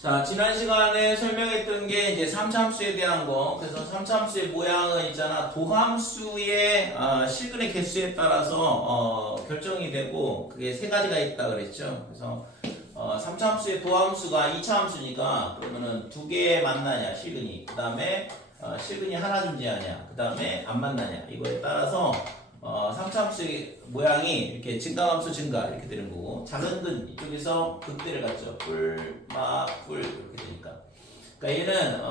자, 지난 시간에 설명했던 게 이제 3차함수에 대한 거. 그래서 3차함수의 모양은 있잖아. 도함수의 실근의 개수에 따라서 결정이 되고 그게 세 가지가 있다 그랬죠. 그래서 3차함수의 도함수가 2차함수니까 그러면은 두 개 만나냐 실근이. 그 다음에 실근이 하나 존재하냐. 그 다음에 안 만나냐. 이거에 따라서 3차함수의 모양이 이렇게 증가함수 증가 이렇게 되는 거고, 작은 근 이쪽에서 극대를 갖죠. 뿔, 마, 뿔 이렇게 되니까. 그러니까 얘는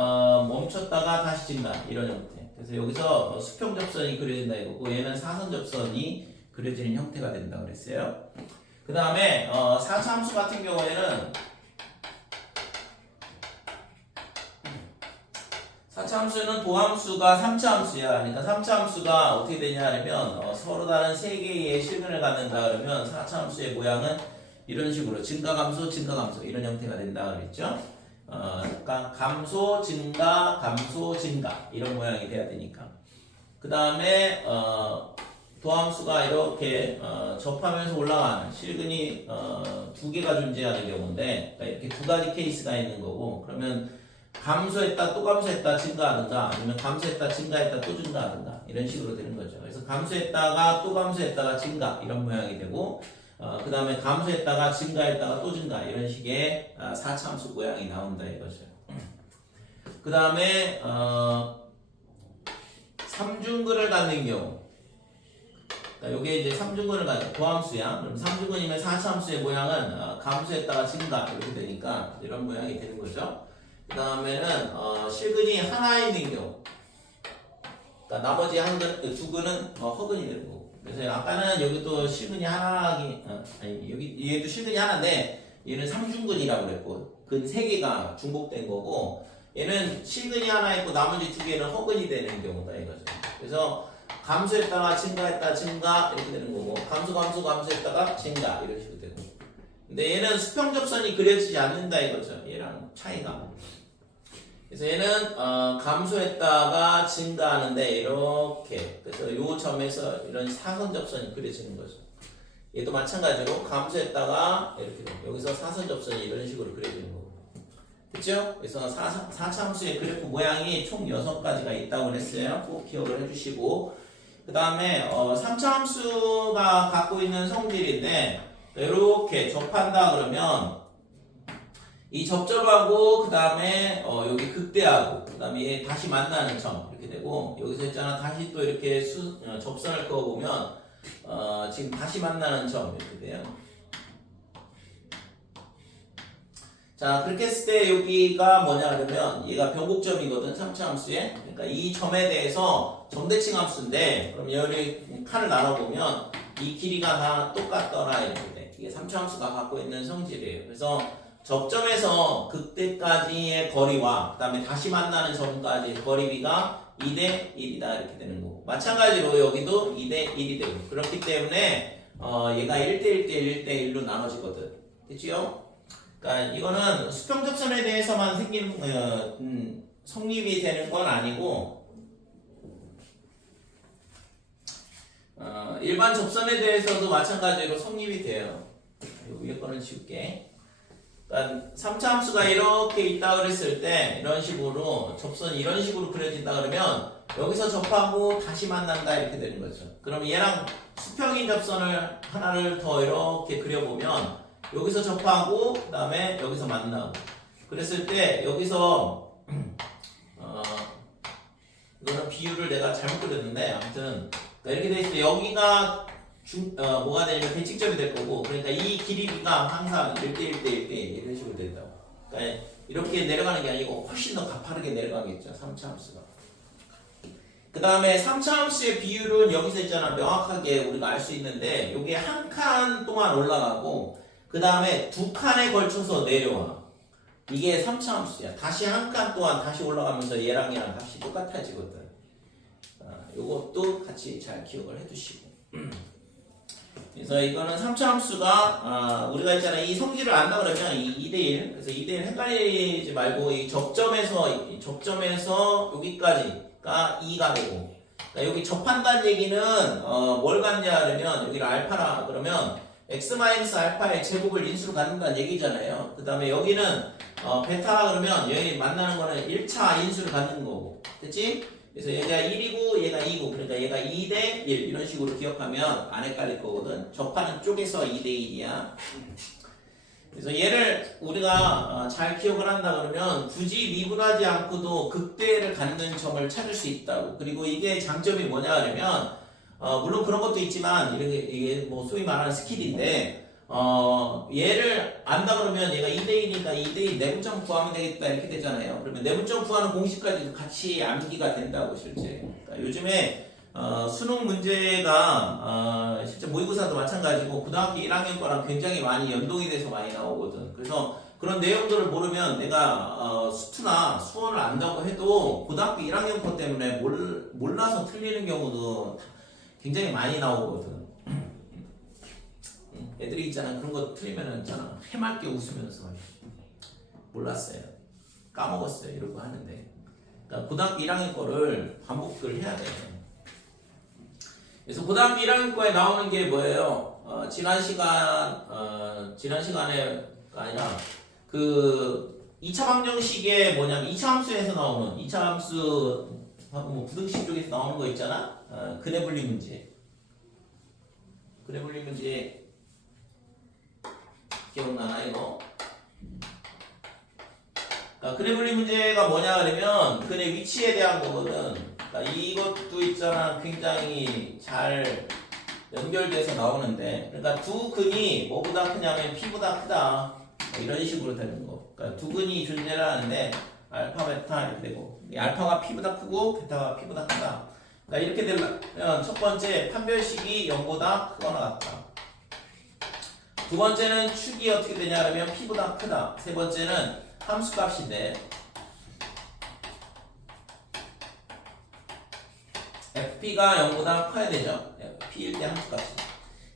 멈췄다가 다시 증가 이런 형태. 그래서 여기서 수평 접선이 그려진다 이거고, 얘는 사선 접선이 그려지는 형태가 된다 그랬어요. 그 다음에 4차함수 같은 경우에는 4차함수는 도함수가 3차함수야. 그러니까 3차함수가 어떻게 되냐 하면 서로 다른 세 개의 실근을 갖는다 그러면 4차함수의 모양은 이런 식으로 증가감소, 증가감소 이런 형태가 된다 그랬죠. 그러니까 감소, 증가, 감소, 증가 이런 모양이 돼야 되니까. 그 다음에 도함수가 이렇게 접하면서 올라가는 실근이 두 개가 존재하는 경우인데, 그러니까 이렇게 두 가지 케이스가 있는 거고, 그러면 감소했다 또 감소했다 증가하든가, 아니면 감소했다 증가했다 또 증가하든가 이런 식으로 되는 거죠. 그래서 감소했다가 또 감소했다가 증가 이런 모양이 되고, 그 다음에 감소했다가 증가했다가 또 증가 이런 식의 4차함수 모양이 나온다 이거죠. 그 다음에 3중근을 갖는 경우, 그러니까 이게 이제 3중근을 갖는 도함수야. 그럼 3중근이면 4차함수의 모양은 감소했다가 증가 이렇게 되니까 이런 모양이 되는 거죠. 그 다음에는 실근이 하나 있는 경우, 그러니까 나머지 두 근은 허근이 되는 거고. 그래서 아까는 여기도 실근이 하나기, 아니 여기 얘도 실근이 하나인데 얘는 3중근이라고 그랬고, 근 3개가 중복된 거고, 얘는 실근이 하나 있고 나머지 두 개는 허근이 되는 경우다 이거죠. 그래서 감소했다가 증가했다 증가 이렇게 되는 거고, 감소했다가 증가 이런 식으로 되고. 근데 얘는 수평 접선이 그려지지 않는다 이거죠. 얘랑 차이가. 그래서 얘는 감소했다가 증가하는데 이렇게, 그래서 요 점에서 이런 사선 접선이 그려지는 거죠. 얘도 마찬가지로 감소했다가 이렇게 되고, 여기서 사선 접선이 이런 식으로 그려지는 거고. 그렇죠? 그래서 4차함수의 그래프 모양이 총 6가지가 있다고 그랬어요. 꼭 기억을 해주시고, 그 다음에 3차함수가 갖고 있는 성질인데, 이렇게 접한다 그러면 이 접점하고 그 다음에 여기 극대하고 그 다음에 다시 만나는 점 이렇게 되고, 여기서 있잖아 다시 또 이렇게 접선을 그어보면 지금 다시 만나는 점 이렇게 돼요. 자, 그렇게 했을 때 여기가 뭐냐 그러면 얘가 변곡점이거든 3차함수에. 그러니까 이 점에 대해서 점대칭 함수인데, 그럼 여기 칸을 나눠보면 이 길이가 다 똑같더라 이렇게 돼. 이게 3차함수가 갖고 있는 성질이에요. 그래서 접점에서 극대까지의 거리와 그 다음에 다시 만나는 점까지 거리비가 2대 1이다 이렇게 되는 거고, 마찬가지로 여기도 2대 1이 되고, 그렇기 때문에 얘가 1대 1대 1대 1로 나눠지거든. 됐지요? 그러니까 이거는 수평 접선에 대해서만 성립이 되는 건 아니고, 일반 접선에 대해서도 마찬가지로 성립이 돼요. 위에 거는 지울게. 그러니까 3차함수가 이렇게 있다 그랬을 때 이런 식으로 접선이 이런 식으로 그려진다 그러면 여기서 접하고 다시 만난다 이렇게 되는 거죠. 그럼 얘랑 수평인 접선을 하나를 더 이렇게 그려보면 여기서 접하고 그 다음에 여기서 만나고, 그랬을 때 여기서 이거는 비율을 내가 잘못 그렸는데, 아무튼 이렇게 돼 있을 때 여기가 뭐가 되냐면 대칭점이 될 거고, 그러니까 이 길이가 항상 1대 1대 1대 1 이런 식으로 된다고. 그러니까 이렇게 내려가는 게 아니고 훨씬 더 가파르게 내려가겠죠 3차함수가. 그 다음에 3차함수의 비율은 여기서 있잖아 명확하게 우리가 알 수 있는데, 이게 한 칸 동안 올라가고 그 다음에 두 칸에 걸쳐서 내려와. 이게 3차함수야. 다시 한 칸 동안 다시 올라가면서 얘랑 값이 똑같아지거든. 요것도 같이 잘 기억을 해두시고. 그래서 이거는 3차함수가 우리가 있잖아 이 성질을 안다 그러면 이 2대1, 그래서 2대1 헷갈리지 말고 이 접점에서 여기까지가 2가 되고, 그러니까 여기 접한다는 얘기는 뭘 갖냐 그러면 여기를 알파라 그러면 x-알파의 제곱을 인수로 갖는다는 얘기잖아요. 그 다음에 여기는 베타라 그러면 여기 만나는 거는 1차 인수를 갖는 거고, 그치? 그래서 얘가 1이고 얘가 2고, 그러니까 얘가 2대 1 이런 식으로 기억하면 안 헷갈릴 거거든. 접하는 쪽에서 2대 1이야. 그래서 얘를 우리가 잘 기억을 한다 그러면 굳이 미분하지 않고도 극대를 갖는 점을 찾을 수 있다고. 그리고 이게 장점이 뭐냐 그러면 물론 그런 것도 있지만 이게 뭐 소위 말하는 스킬인데 얘를 안다 그러면 얘가 2대1이니까 2대1 내분점 구하면 되겠다 이렇게 되잖아요. 그러면 내분점 구하는 공식까지도 같이 암기가 된다고 실제. 그러니까 요즘에 수능 문제가 실제 모의고사도 마찬가지고 고등학교 1학년 거랑 굉장히 많이 연동이 돼서 많이 나오거든. 그래서 그런 내용들을 모르면 내가 수투나 수원을 안다고 해도 고등학교 1학년 거 때문에 몰라서 틀리는 경우도 굉장히 많이 나오거든. 애들이 있잖아, 그런 거 틀리면은 있잖아, 해맑게 웃으면서 몰랐어요, 까먹었어요 이러고 하는데, 그러니까 고등학교 1학년 거를 반복을 해야 돼요. 그래서 고등학교 1학년 거에 나오는 게 뭐예요? 지난 시간에가 아니라 그 2차 방정식의 뭐냐면 2차 함수에서 나오는 2차 함수 하고 뭐 부등식 쪽에서 나오는 거 있잖아. 근해분리 문제. 근해분리 문제 기억나나 이거? 근해분리 문제가 뭐냐 그러면 근해 위치에 대한 거거든. 그러니까 이것도 있잖아, 굉장히 잘 연결돼서 나오는데, 그러니까 두 근이 뭐보다 크냐면 P보다 크다, 뭐 이런 식으로 되는 거. 그러니까 두 근이 존재를 하는데 알파, 베타 이렇게 되고, 이 알파가 P보다 크고 베타가 P보다 크다. 그러니까 이렇게 되면 첫 번째 판별식이 0보다 크거나 같다. 두 번째는 축이 어떻게 되냐 하면 P보다 크다. 세 번째는 함수값인데 FP가 0보다 커야 되죠. FP일 때 함수값이.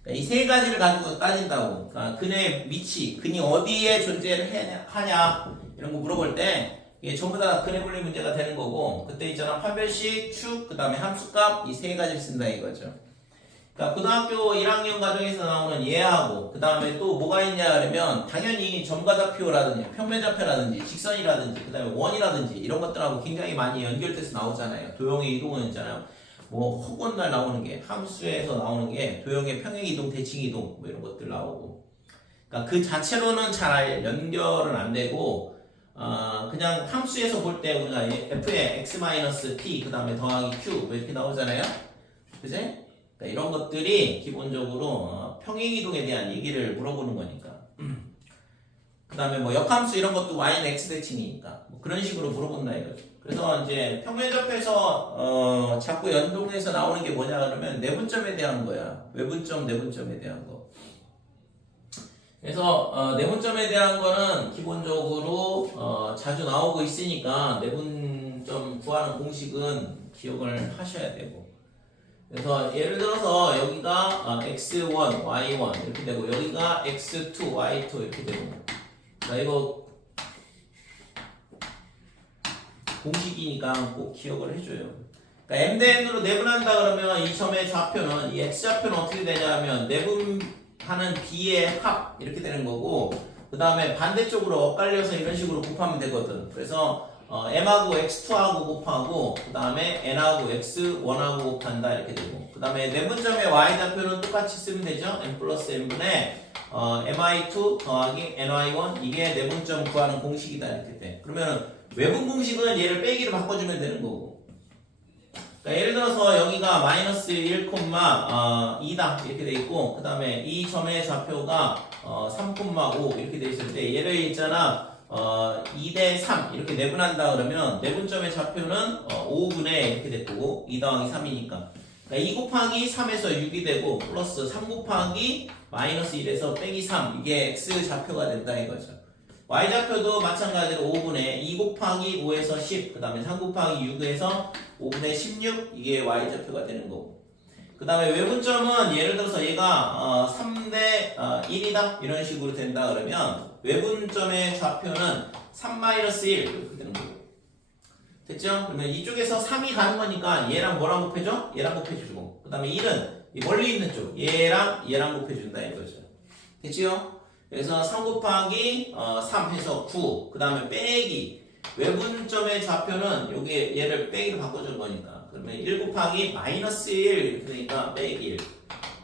그러니까 이 세 가지를 가지고 따진다고. 그러니까 근의 위치, 근이 어디에 존재를 하냐 이런 거 물어볼 때 이게 전부 다 근해분리 문제가 되는 거고, 그때 있잖아 판별식, 축, 그 다음에 함수값 이 세 가지를 쓴다 이거죠. 그러니까 고등학교 1학년 과정에서 나오는 얘하고 그 다음에 또 뭐가 있냐 그러면 당연히 점과좌표라든지 평면좌표라든지 직선이라든지 그 다음에 원이라든지 이런 것들하고 굉장히 많이 연결돼서 나오잖아요. 도형의 이동은 있잖아요. 뭐 허구날 나오는 게 함수에서 나오는 게 도형의 평행이동, 대칭이동 뭐 이런 것들 나오고, 그러니까 그 자체로는 잘 연결은 안 되고 그냥 함수에서 볼 때 우리가 f의 x-p 그 다음에 더하기 q 뭐 이렇게 나오잖아요. 그지? 그러니까 이런 것들이 기본적으로 평행이동에 대한 얘기를 물어보는 거니까. 그 다음에 뭐 역함수 이런 것도 y는 x 대칭이니까 뭐 그런 식으로 물어본다 이거죠. 그래서 이제 평면접에서 자꾸 연동해서 나오는 게 뭐냐 그러면 내분점에 대한 거야. 외분점, 내분점에 대한 거. 그래서 내분점에 대한 거는 기본적으로 자주 나오고 있으니까 내분점 구하는 공식은 기억을 하셔야 되고, 그래서 예를 들어서 여기가 x1, y1 이렇게 되고 여기가 x2, y2 이렇게 되고, 나 이거 공식이니까 꼭 기억을 해줘요. 그러니까 m 대 n으로 내분한다 그러면 이 점의 좌표는, 이 x좌표는 어떻게 되냐면 내분하는 b의 합 이렇게 되는 거고, 그 다음에 반대쪽으로 엇갈려서 이런 식으로 곱하면 되거든. 그래서 m하고 x2하고 곱하고 그 다음에 n하고 x1하고 곱한다 이렇게 되고, 그 다음에 내분점의 y좌표는 똑같이 쓰면 되죠. n 플러스 n분의 mi2 더하기 ny1 이게 내분점 구하는 공식이다 이렇게 돼. 그러면 외분 공식은 얘를 빼기로 바꿔주면 되는 거고, 그러니까 예를 들어서 여기가 마이너스 1, 2다 이렇게 돼 있고, 그 다음에 이 점의 좌표가 3,5 이렇게 돼 있을 때 얘를 있잖아 2대 3 이렇게 내분한다 그러면 내분점의 좌표는 5분의 이렇게 될 거고 2 더하기 3이니까 그러니까 2 곱하기 3에서 6이 되고 플러스 3 곱하기 마이너스 1에서 빼기 3 이게 x 좌표가 된다 이거죠. y좌표도 마찬가지로 5분의 2 곱하기 5에서 10 그 다음에 3 곱하기 6에서 5분의 16 이게 y좌표가 되는 거고, 그 다음에 외분점은 예를 들어서 얘가 3대 1이다 이런 식으로 된다 그러면 외분점의 좌표는 3-1 이렇게 되는 거고, 됐죠? 그러면 이쪽에서 3이 가는 거니까 얘랑 뭐랑 곱해줘? 얘랑 곱해주고, 그 다음에 1은 멀리 있는 쪽 얘랑 곱해준다 이거죠. 됐지요? 그래서 3 곱하기 3 해서 9. 그 다음에 빼기. 외분점의 좌표는 여기 얘를 빼기로 바꿔준 거니까. 그러면 1 곱하기 마이너스 1. 그러니까 빼기 1.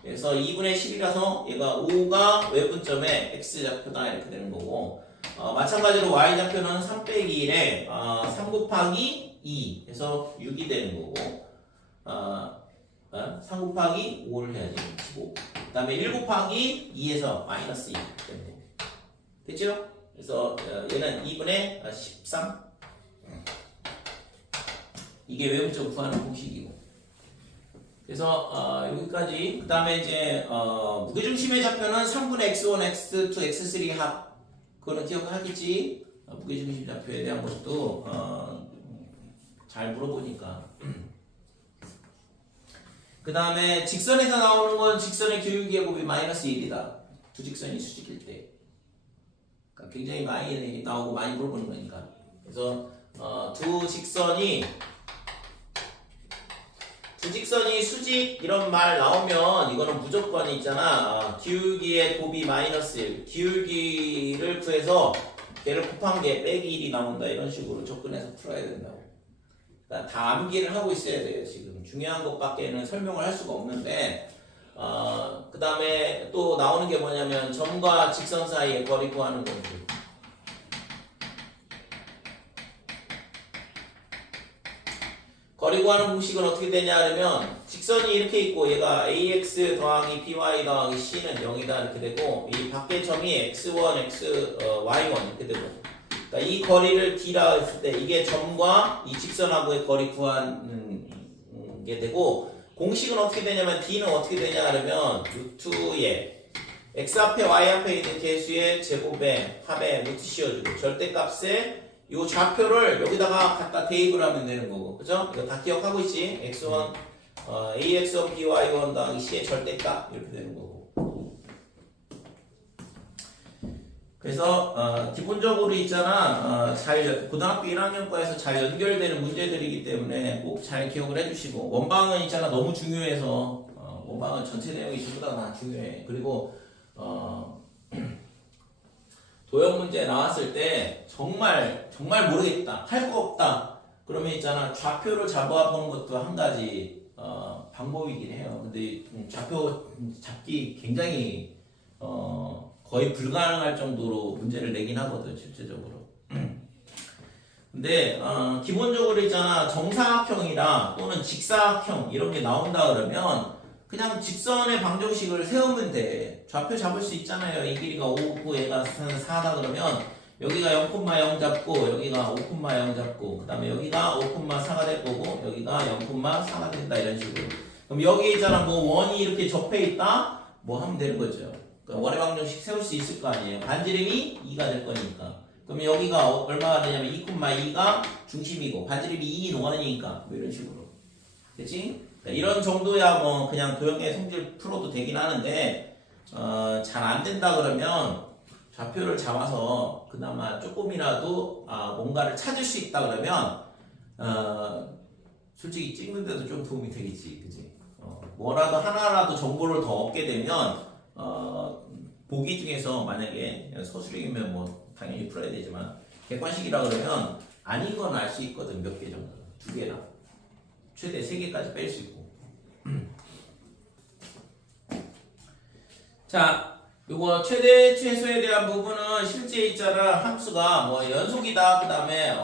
그래서 2분의 10이라서 얘가 5가 외분점의 x좌표다 이렇게 되는 거고, 마찬가지로 y좌표는 3 빼기 1에 3 곱하기 2 해서 6이 되는 거고, 3 곱하기 5를 해야지 15. 그 다음에 1 곱하기 2에서 마이너스 2 되는 거고. 됐죠? 그래서 얘는 2분의 13. 이게 외분점 구하는 공식이고. 그래서 여기까지. 그 다음에 이제 무게중심의 좌표는 3분의 x1, x2, x3 합. 그거는 기억하겠지? 무게중심 좌표에 대한 것도 잘 물어보니까. 그 다음에 직선에서 나오는 건 직선의 교육의 곱이 마이너스 1이다. 두 직선이 수직일 때. 그러니까 굉장히 많이 나오고 많이 물어보는 거니까. 그래서 두 직선이 수직 이런 말 나오면 이거는 무조건 있잖아. 기울기의 곱이 마이너스 1. 기울기를 구해서 걔를 곱한 게 빼기 1이 나온다. 이런 식으로 접근해서 풀어야 된다고. 그러니까 다 암기를 하고 있어야 돼요. 지금 중요한 것밖에는 설명을 할 수가 없는데, 그 다음에 또 나오는 게 뭐냐면 점과 직선 사이의 거리 구하는 공식. 거리 구하는 공식은 어떻게 되냐 하면 직선이 이렇게 있고 얘가 ax 더하기 by 더하기 c는 0이다 이렇게 되고, 이 밖의 점이 x1, y1 이렇게 되고, 그러니까 이 거리를 d라 했을 때 이게 점과 이 직선하고의 거리 구하는 게 되고, 공식은 어떻게 되냐면 d는 어떻게 되냐 하면 루트에 x 앞에 y 앞에 있는 개수의 제곱에 합에 루트 씌워주고, 절대값에 이 좌표를 여기다가 갖다 대입을 하면 되는 거고, 그죠? 이거 다 기억하고 있지? x1, ax1 by1 더하기 c의 절대값 이렇게 되는 거고. 그래서 기본적으로 있잖아, 고등학교 1학년과에서 잘 연결되는 문제들이기 때문에 꼭 잘 기억을 해주시고, 원방은 있잖아 너무 중요해서 원방은 전체 내용이 전부 다 중요해. 그리고 도형 문제 나왔을 때 정말 모르겠다, 할 거 없다, 그러면 있잖아 좌표를 잡아보는 것도 한 가지 방법이긴 해요. 근데 좌표 잡기 굉장히 거의 불가능할 정도로 문제를 내긴 하거든 실제적으로. 근데 기본적으로 있잖아 정사각형이라 또는 직사각형 이런 게 나온다 그러면 그냥 직선의 방정식을 세우면 돼. 좌표 잡을 수 있잖아요. 이 길이가 5고 얘가 4다 그러면 여기가 0,0 잡고 여기가 5,0 잡고 그 다음에 여기가 5,4가 될 거고 여기가 0,4가 된다 이런 식으로. 그럼 여기 있잖아 뭐 원이 이렇게 접해 있다 뭐 하면 되는 거죠. 그러니까 원의 방정식 세울 수 있을 거 아니에요. 반지름이 2가 될 거니까. 그러면 여기가 얼마가 되냐면 2,2가 중심이고 반지름이 2 원이니까 뭐 이런 식으로. 됐지? 이런 정도야 뭐 그냥 도형의 성질 풀어도 되긴 하는데 잘 안 된다 그러면 좌표를 잡아서 그나마 조금이라도 뭔가를 찾을 수 있다 그러면 솔직히 찍는데도 좀 도움이 되겠지, 그지? 뭐라도 하나라도 정보를 더 얻게 되면 보기 중에서 만약에 서술형이면 뭐 당연히 풀어야 되지만 객관식이라 그러면 아닌 건 알 수 있거든. 몇 개 정도, 2개나 최대 3개까지 뺄 수 있고. 자, 요거 최대 최소에 대한 부분은 실제 있잖아 함수가 뭐 연속이다, 그 다음에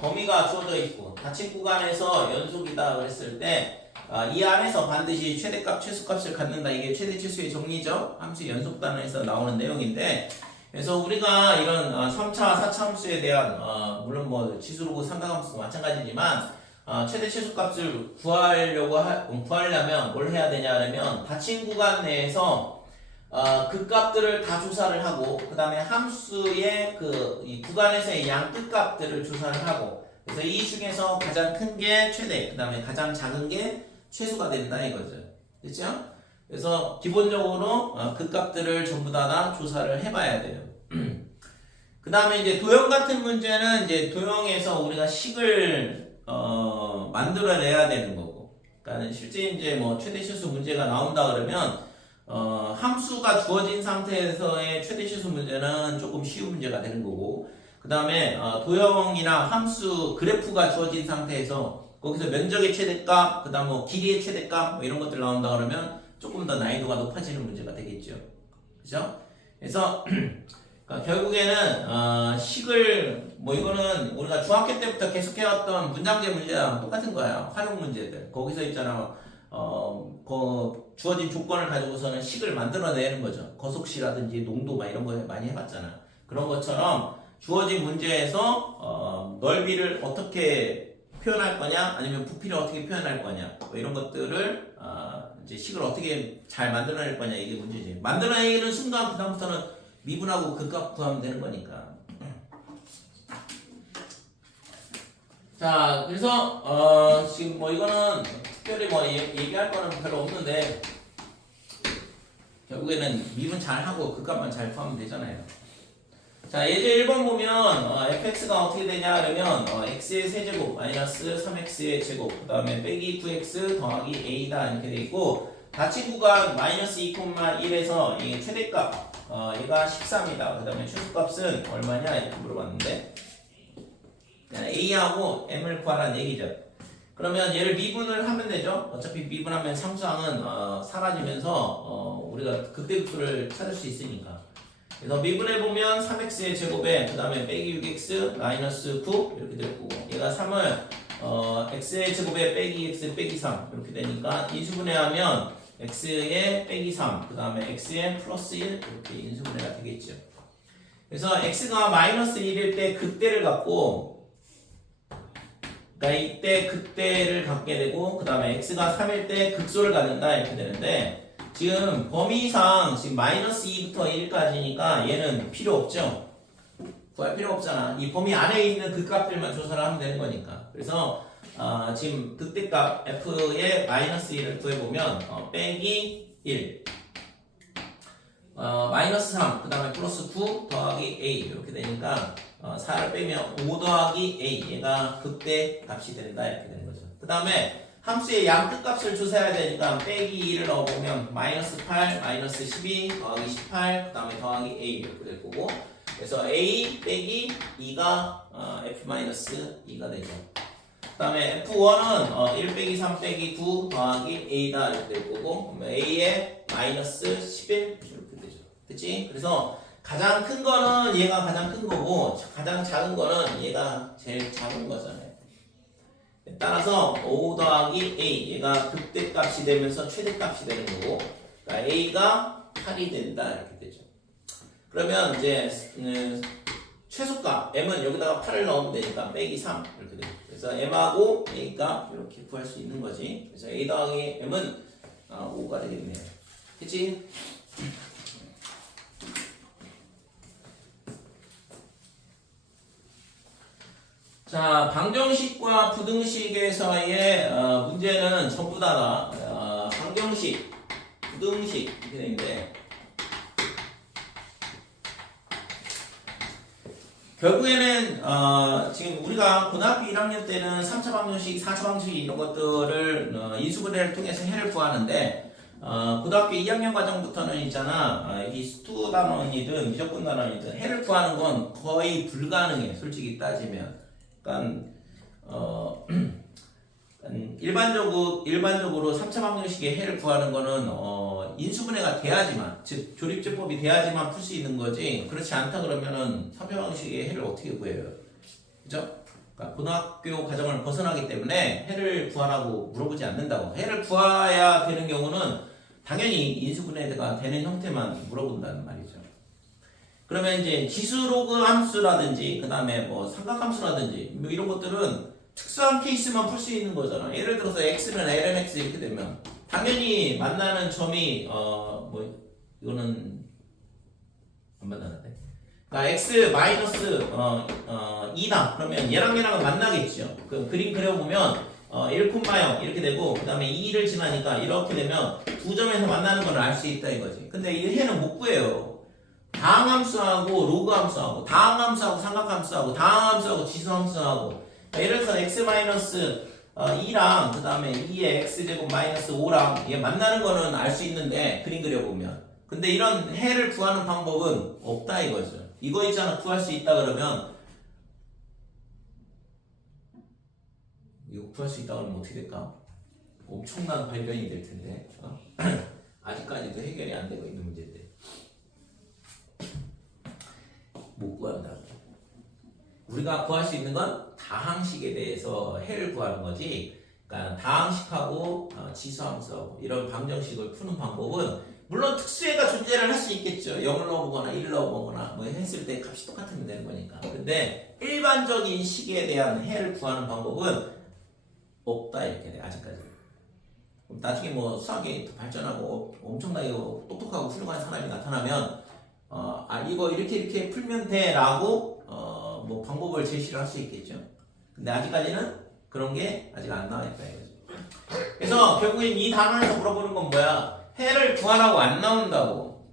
범위가 주어져 있고 닫힌 구간에서 연속이다 그랬을 때 이 안에서 반드시 최대값 최소값을 갖는다. 이게 최대 최소의 정리죠. 함수 연속 단어에서 나오는 내용인데, 그래서 우리가 이런 3차 4차 함수에 대한 물론 뭐 지수로 삼각함수도 마찬가지지만 최대 최소값을 구하려면 뭘 해야 되냐 하면 닫힌 구간 내에서 그 값들을 다 조사를 하고 그 다음에 함수의 이 구간에서의 양 끝값들을 조사를 하고, 그래서 이 중에서 가장 큰 게 최대, 그 다음에 가장 작은 게 최소가 된다 이거죠. 됐죠? 그래서 기본적으로 그 값들을 전부 다 조사를 해봐야 돼요. 그 다음에 이제 도형 같은 문제는 이제 도형에서 우리가 식을 만들어내야 되는 거고, 그러니까 실제 이제 뭐 최대 최소 문제가 나온다 그러면 함수가 주어진 상태에서의 최대시수 문제는 조금 쉬운 문제가 되는 거고, 그 다음에 도형이나 함수 그래프가 주어진 상태에서 거기서 면적의 최대값, 그 다음 뭐 길이의 최대값 뭐 이런 것들 나온다 그러면 조금 더 난이도가 높아지는 문제가 되겠죠. 그죠? 그래서 그러니까 결국에는 식을 뭐 이거는 우리가 중학교 때부터 계속 해왔던 문장제 문제랑 똑같은 거야. 활용 문제들. 거기서 있잖아. 그 주어진 조건을 가지고서는 식을 만들어내는 거죠. 거속시라든지 농도 막 이런 거 많이 해봤잖아. 그런 것처럼 주어진 문제에서 넓이를 어떻게 표현할 거냐, 아니면 부피를 어떻게 표현할 거냐, 뭐 이런 것들을 이제 식을 어떻게 잘 만들어낼 거냐 이게 문제지. 만들어내는 순간 그다음부터는 미분하고 극값 구하면 되는 거니까. 자, 그래서 지금 뭐 이거는 특별히 뭐 얘기할 거는 별로 없는데 결국에는 미분 잘 하고 극값만 잘 구하면 되잖아요. 자, 예제 1번 보면 fx가 어떻게 되냐 그러면 x의 세제곱 마이너스 3x의 제곱 그 다음에 빼기 9x 더하기 a다 이렇게 돼 있고 닫힌 구간 마이너스 2,1에서 이 최대값 얘가 13이다. 그 다음에 최소값은 얼마냐 이렇게 물어봤는데 a하고 m을 구하라는 얘기죠. 그러면 얘를 미분을 하면 되죠. 어차피 미분하면 상수항은 사라지면서 우리가 극대극소를 찾을 수 있으니까. 그래서 미분해보면 3x의 제곱에 그 다음에 빼기 6x 마이너스 9 이렇게 될 거고 얘가 3을 x의 제곱에 빼기 x 빼기 3 이렇게 되니까 인수분해하면 x의 빼기 3 그 다음에 x의 플러스 1 이렇게 인수분해가 되겠죠. 그래서 x가 마이너스 1일 때 극대를 갖고 그러니까 이때 극대를 갖게 되고 그 다음에 x가 3일 때 극소를 갖는다 이렇게 되는데 지금 범위상 지금 마이너스 2부터 1까지니까 얘는 필요 없죠. 구할 필요 없잖아. 이 범위 안에 있는 그 값들만 조사를 하면 되는 거니까. 그래서 지금 극대값 f의 마이너스 1을 구해보면 빼기 1 마이너스 3 그 다음에 플러스 9 더하기 a 이렇게 되니까 4를 빼면 5 더하기 a 얘가 극대 값이 된다 이렇게 되는 거죠. 그 다음에 함수의 양끝값을 조사해야 되니까 빼기 2를 넣어보면 마이너스 8, 마이너스 12, 더하기 18, 그 다음에 더하기 a 이렇게 될 거고 그래서 a 빼기 2가 f-2가 되죠. 그 다음에 f1은 1 빼기 3 빼기 9 더하기 a다 이렇게 될 거고 a의 마이너스 11 이렇게 되죠. 그치? 그래서 가장 큰 거는 얘가 가장 큰 거고 가장 작은 거는 얘가 제일 작은 거잖아요. 따라서 5 더하기 a 얘가 극대값이 되면서 최대값이 되는 거고 그러니까 a가 8이 된다 이렇게 되죠. 그러면 이제 최소값 m은 여기다가 8을 넣으면 되니까 빼기 3 이렇게 돼요. 그래서 m하고 a가 이렇게 구할 수 있는 거지. 그래서 a 더하기 m은 5가 되겠네요. 그치? 자, 방정식과 부등식에서의 문제는 전부 다 방정식, 부등식 이렇게 되는데 결국에는 지금 우리가 고등학교 1학년 때는 3차 방정식, 4차 방정식 이런 것들을 인수분해를 통해서 해를 구하는데 고등학교 2학년 과정부터는 있잖아 이 수투 단원이든 미적분 단원이든 해를 구하는 건 거의 불가능해 솔직히 따지면. 그러니까 일반적으로 3차 방정식의 해를 구하는 거는 인수분해가 돼야지만 즉 조립제법이 돼야지만 풀 수 있는 거지 그렇지 않다 그러면은 3차 방정식의 해를 어떻게 구해요? 그죠? 그러니까 고등학교 과정을 벗어나기 때문에 해를 구하라고 물어보지 않는다고. 해를 구해야 되는 경우는 당연히 인수분해가 되는 형태만 물어본다는 말이죠. 그러면 이제 지수로그 함수라든지 그 다음에 뭐 삼각함수라든지 뭐 이런 것들은 특수한 케이스만 풀 수 있는 거잖아. 예를 들어서 x는 lnx 이렇게 되면 당연히 만나는 점이 뭐 이거는 안 만나는데 그러니까 x 마이너스 2다 그러면 얘랑은 만나겠죠. 그 그림 그려보면 1,0 이렇게 되고 그 다음에 2를 지나니까 이렇게 되면 두 점에서 만나는 걸 알 수 있다 이거지. 근데 이 해는 못 구해요. 다항함수하고 로그함수하고 다항함수하고 삼각함수하고 다항함수하고 지수함수하고 예를 들어서 x 마이너스 2랑 그 다음에 2의 x제곱 마이너스 5랑 이게 만나는 거는 알 수 있는데 그림 그려보면 근데 이런 해를 구하는 방법은 없다 이거죠. 이거 있잖아 구할 수 있다 그러면 이거 구할 수 있다 그러면 어떻게 될까? 엄청난 발견이 될 텐데 아직까지도 해결이 안 되고 있는 문제인데 못 구한다. 우리가 구할 수 있는 건 다항식에 대해서 해를 구하는 거지. 그러니까 다항식하고 지수함수 이런 방정식을 푸는 방법은 물론 특수해가 존재를 할 수 있겠죠. 0을 넣어보거나 1을 넣어보거나 뭐 했을 때 값이 똑같으면 되는 거니까. 근데 일반적인 식에 대한 해를 구하는 방법은 없다 이렇게 돼 아직까지. 나중에 뭐 수학이 더 발전하고 엄청나게 똑똑하고 훌륭한 사람이 나타나면 이거 이렇게 풀면 돼라고 뭐 방법을 제시를 할 수 있겠죠. 근데 아직까지는 그런 게 아직 안 나와 있다 이거죠. 그래서 결국엔 이 단원에서 물어보는 건 뭐야? 해를 구하라고 안 나온다고.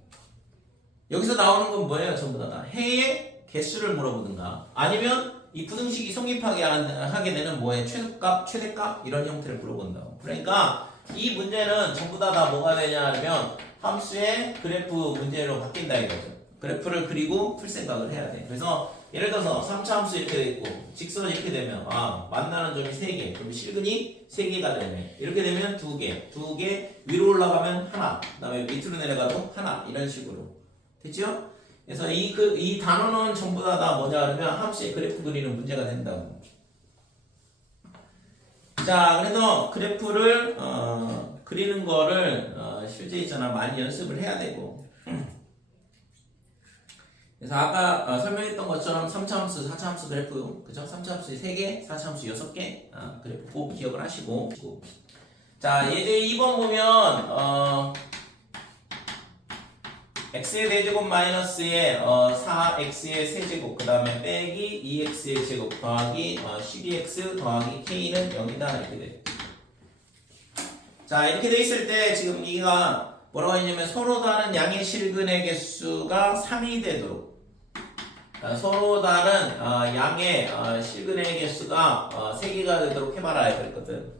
여기서 나오는 건 뭐예요? 전부 다 해의 개수를 물어보든가 아니면 이 부등식이 성립하게 하게 되는 뭐예요? 최소값, 최대값 이런 형태를 물어본다고. 그러니까 이 문제는 전부 다 뭐가 되냐 하면 함수의 그래프 문제로 바뀐다 이거죠. 그래프를 그리고 풀 생각을 해야 돼. 그래서 예를 들어서 3차 함수 이렇게 돼 있고 직선이 이렇게 되면 만나는 점이 3개 그럼 실근이 3개가 되네. 이렇게 되면 2개 2개 위로 올라가면 하나 그 다음에 밑으로 내려가도 하나 이런 식으로 됐죠? 그래서 이 단어는 전부 다 뭐냐 하면 함수의 그래프 그리는 문제가 된다고. 자 그래서 그래프를 그리는 거를 실제 있잖아 많이 연습을 해야 되고 그래서 아까 설명했던 것처럼 3차 함수, 4차 함수 그래프 그죠? 3차 함수 3개, 4차 함수 6개 그래프 꼭 기억을 하시고 자 예제 2번 보면 x의 대제곱 마이너스에 4x의 세제곱 그 다음에 빼기 2x의 제곱 더하기 12x 더하기 k는 0이다 이렇게 돼. 자 이렇게 돼 있을 때 지금 이가 뭐라고 했냐면 서로 다른 양의 실근의 개수가 3이 되도록 서로 다른 양의 실근의 개수가 3개가 되도록 해봐라 그랬거든.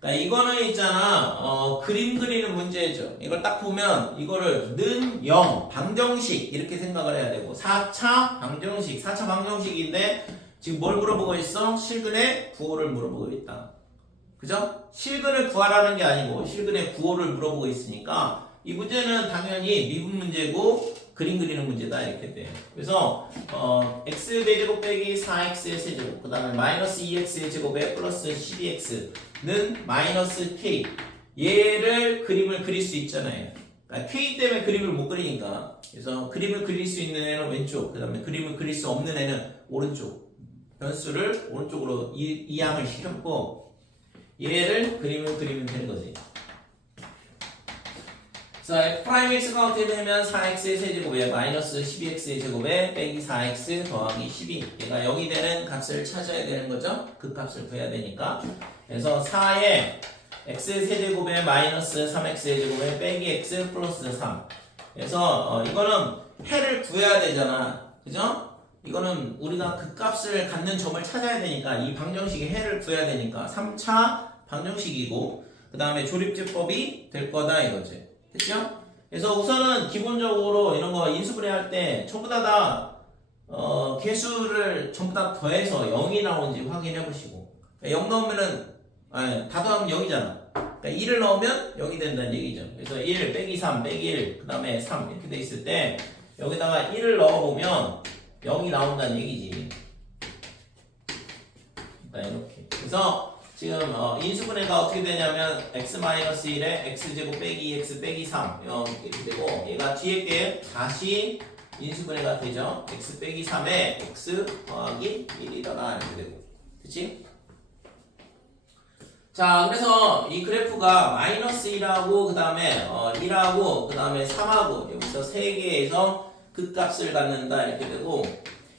그러니까 이거는 있잖아 그림 그리는 문제죠. 이걸 딱 보면 이거를 는 0 방정식 이렇게 생각을 해야 되고 4차 방정식인데 지금 뭘 물어보고 있어? 실근의 구호를 물어보고 있다. 그죠? 실근을 구하라는 게 아니고 실근의 구호를 물어보고 있으니까 이 문제는 당연히 미분 문제고 그림 그리는 문제다 이렇게 돼. 그래서 x 대제곱 빼기 4x의 세제곱 그 다음에 마이너스 2x의 제곱에 플러스 12x는 마이너스 k 얘를 그림을 그릴 수 있잖아요. 그러니까 k 때문에 그림을 못 그리니까 그래서 그림을 그릴 수 있는 애는 왼쪽 그 다음에 그림을 그릴 수 없는 애는 오른쪽 변수를 오른쪽으로 이항을 시켰고 얘를 그림을 그리면 되는 거지. 그래서 f'x가 어떻게 되면 4x의 세제곱에 마이너스 12x의 제곱에 빼기 4x 더하기 12 얘가 0이 되는 값을 찾아야 되는 거죠. 그 값을 구해야 되니까 그래서 4의 x의 세제곱에 마이너스 3x의 제곱에 빼기 x 플러스 3 그래서 이거는 해를 구해야 되잖아. 그죠? 이거는 우리가 그 값을 갖는 점을 찾아야 되니까 이 방정식의 해를 구해야 되니까 3차 방정식이고 그 다음에 조립제법이 될 거다 이거지. 됐죠? 그래서 우선은 기본적으로 이런 거 인수분해할 때 전부 다 개수를 전부 다 더해서 0이 나오는지 확인해 보시고 0 넣으면은 다 더하면 0이잖아. 그러니까 1을 넣으면 0이 된다는 얘기죠. 그래서 1 빼기 3 빼기 1 그 다음에 3 이렇게 돼 있을 때 여기다가 1을 넣어보면 0이 나온다는 얘기지. 이렇게. 그래서 지금 인수분해가 어떻게 되냐면 x-1에 x제곱 빼기 2x 빼기 3 이렇게 되고 얘가 뒤에 게 다시 인수분해가 되죠. x 빼기 3에 x 더하기 1이더라 이렇게 되고 그치? 자 그래서 이 그래프가 마이너스 1하고 그 다음에 1하고 그 다음에 3하고 여기서 3개에서 극값을 갖는다 이렇게 되고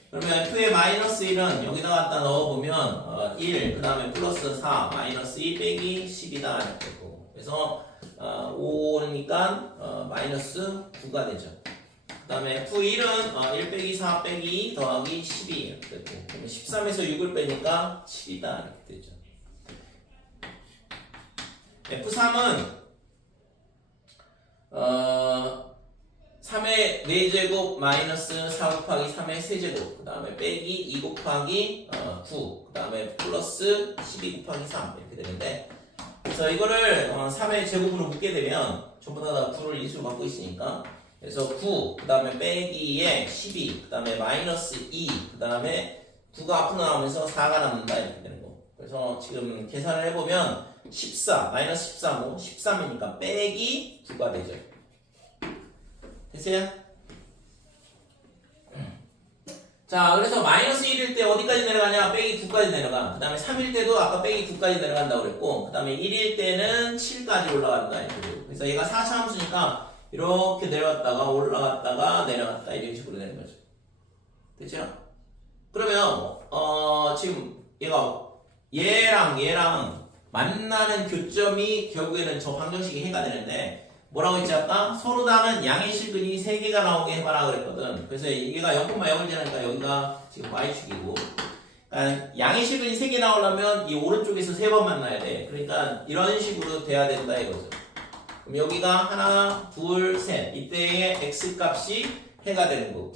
그러면 f의 마이너스 1은 여기다 갖다 넣어보면 1, 그 다음에 플러스 4, 마이너스 2 빼기 10이다 이렇게 되고 그래서 5니까 마이너스 9가 되죠. 그 다음에 F1은 1 빼기 4 빼기 2 더하기 12 이렇게 되고, 그러면 13에서 6을 빼니까 7이다 이렇게 되죠. F3은 3의 4제곱 마이너스 4 곱하기 3의 세제곱, 그 다음에 빼기 2 곱하기 9, 그 다음에 플러스 12 곱하기 3 이렇게 되는데, 그래서 이거를 3의 제곱으로 묶게 되면 전부 다 9를 인수로 갖고 있으니까, 그래서 9, 그 다음에 빼기에 12, 그 다음에 마이너스 2, 그 다음에 9가 앞으로 나오면서 4가 남는다 이렇게 되는 거. 그래서 지금 계산을 해보면 14, 마이너스 13호 13이니까 빼기 9가 되죠. 됐어요? 자, 그래서 마이너스 1일 때 어디까지 내려가냐? 빼기 9까지 내려가. 그 다음에 3일 때도 아까 빼기 9까지 내려간다고 그랬고, 그 다음에 1일 때는 7까지 올라간다. 그래서 얘가 4차 함수니까 이렇게 내려갔다가 올라갔다가 내려갔다 이런 식으로 되는 거죠. 됐죠? 그러면 지금 얘랑 만나는 교점이 결국에는 저 방정식이 해가 되는데, 뭐라고 했지 아까? 서로 다른 양의 실근이 3개가 나오게 해봐라 그랬거든. 그래서 얘가 0,0을 지나니까 여기가 지금 y축이고, 그러니까 양의 실근이 3개 나오려면 이 오른쪽에서 3번 만나야 돼. 그러니까 이런 식으로 돼야 된다 이거죠. 그럼 여기가 하나, 둘, 셋. 이때의 x 값이 해가 되는 거고.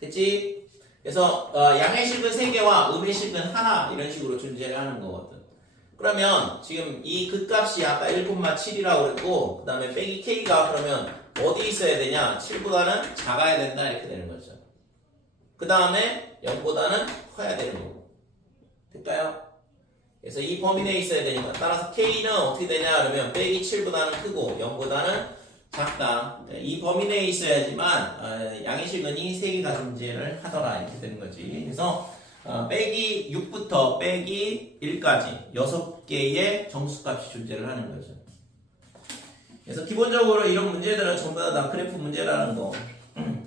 됐지? 그래서 양의 실근 3개와 음의 실근 하나 이런 식으로 존재를 하는 거거든. 그러면 지금 이 극값이 아까 1,7이라고 그랬고, 그 다음에 빼기 k가 그러면 어디 있어야 되냐? 7보다는 작아야 된다 이렇게 되는 거죠. 그 다음에 0보다는 커야 되는 거고. 될까요? 그래서 이 범위 내에 있어야 되니까, 따라서 k는 어떻게 되냐 그러면 빼기 7보다는 크고 0보다는 작다. 이 범위 내에 있어야지만 양의 실근이 3개가 존재를 하더라 이렇게 되는 거지. 그래서 빼기 6부터 빼기 1까지 6개의 정수값이 존재를 하는 거죠. 그래서 기본적으로 이런 문제들은 전부 다 그래프 문제라는 거.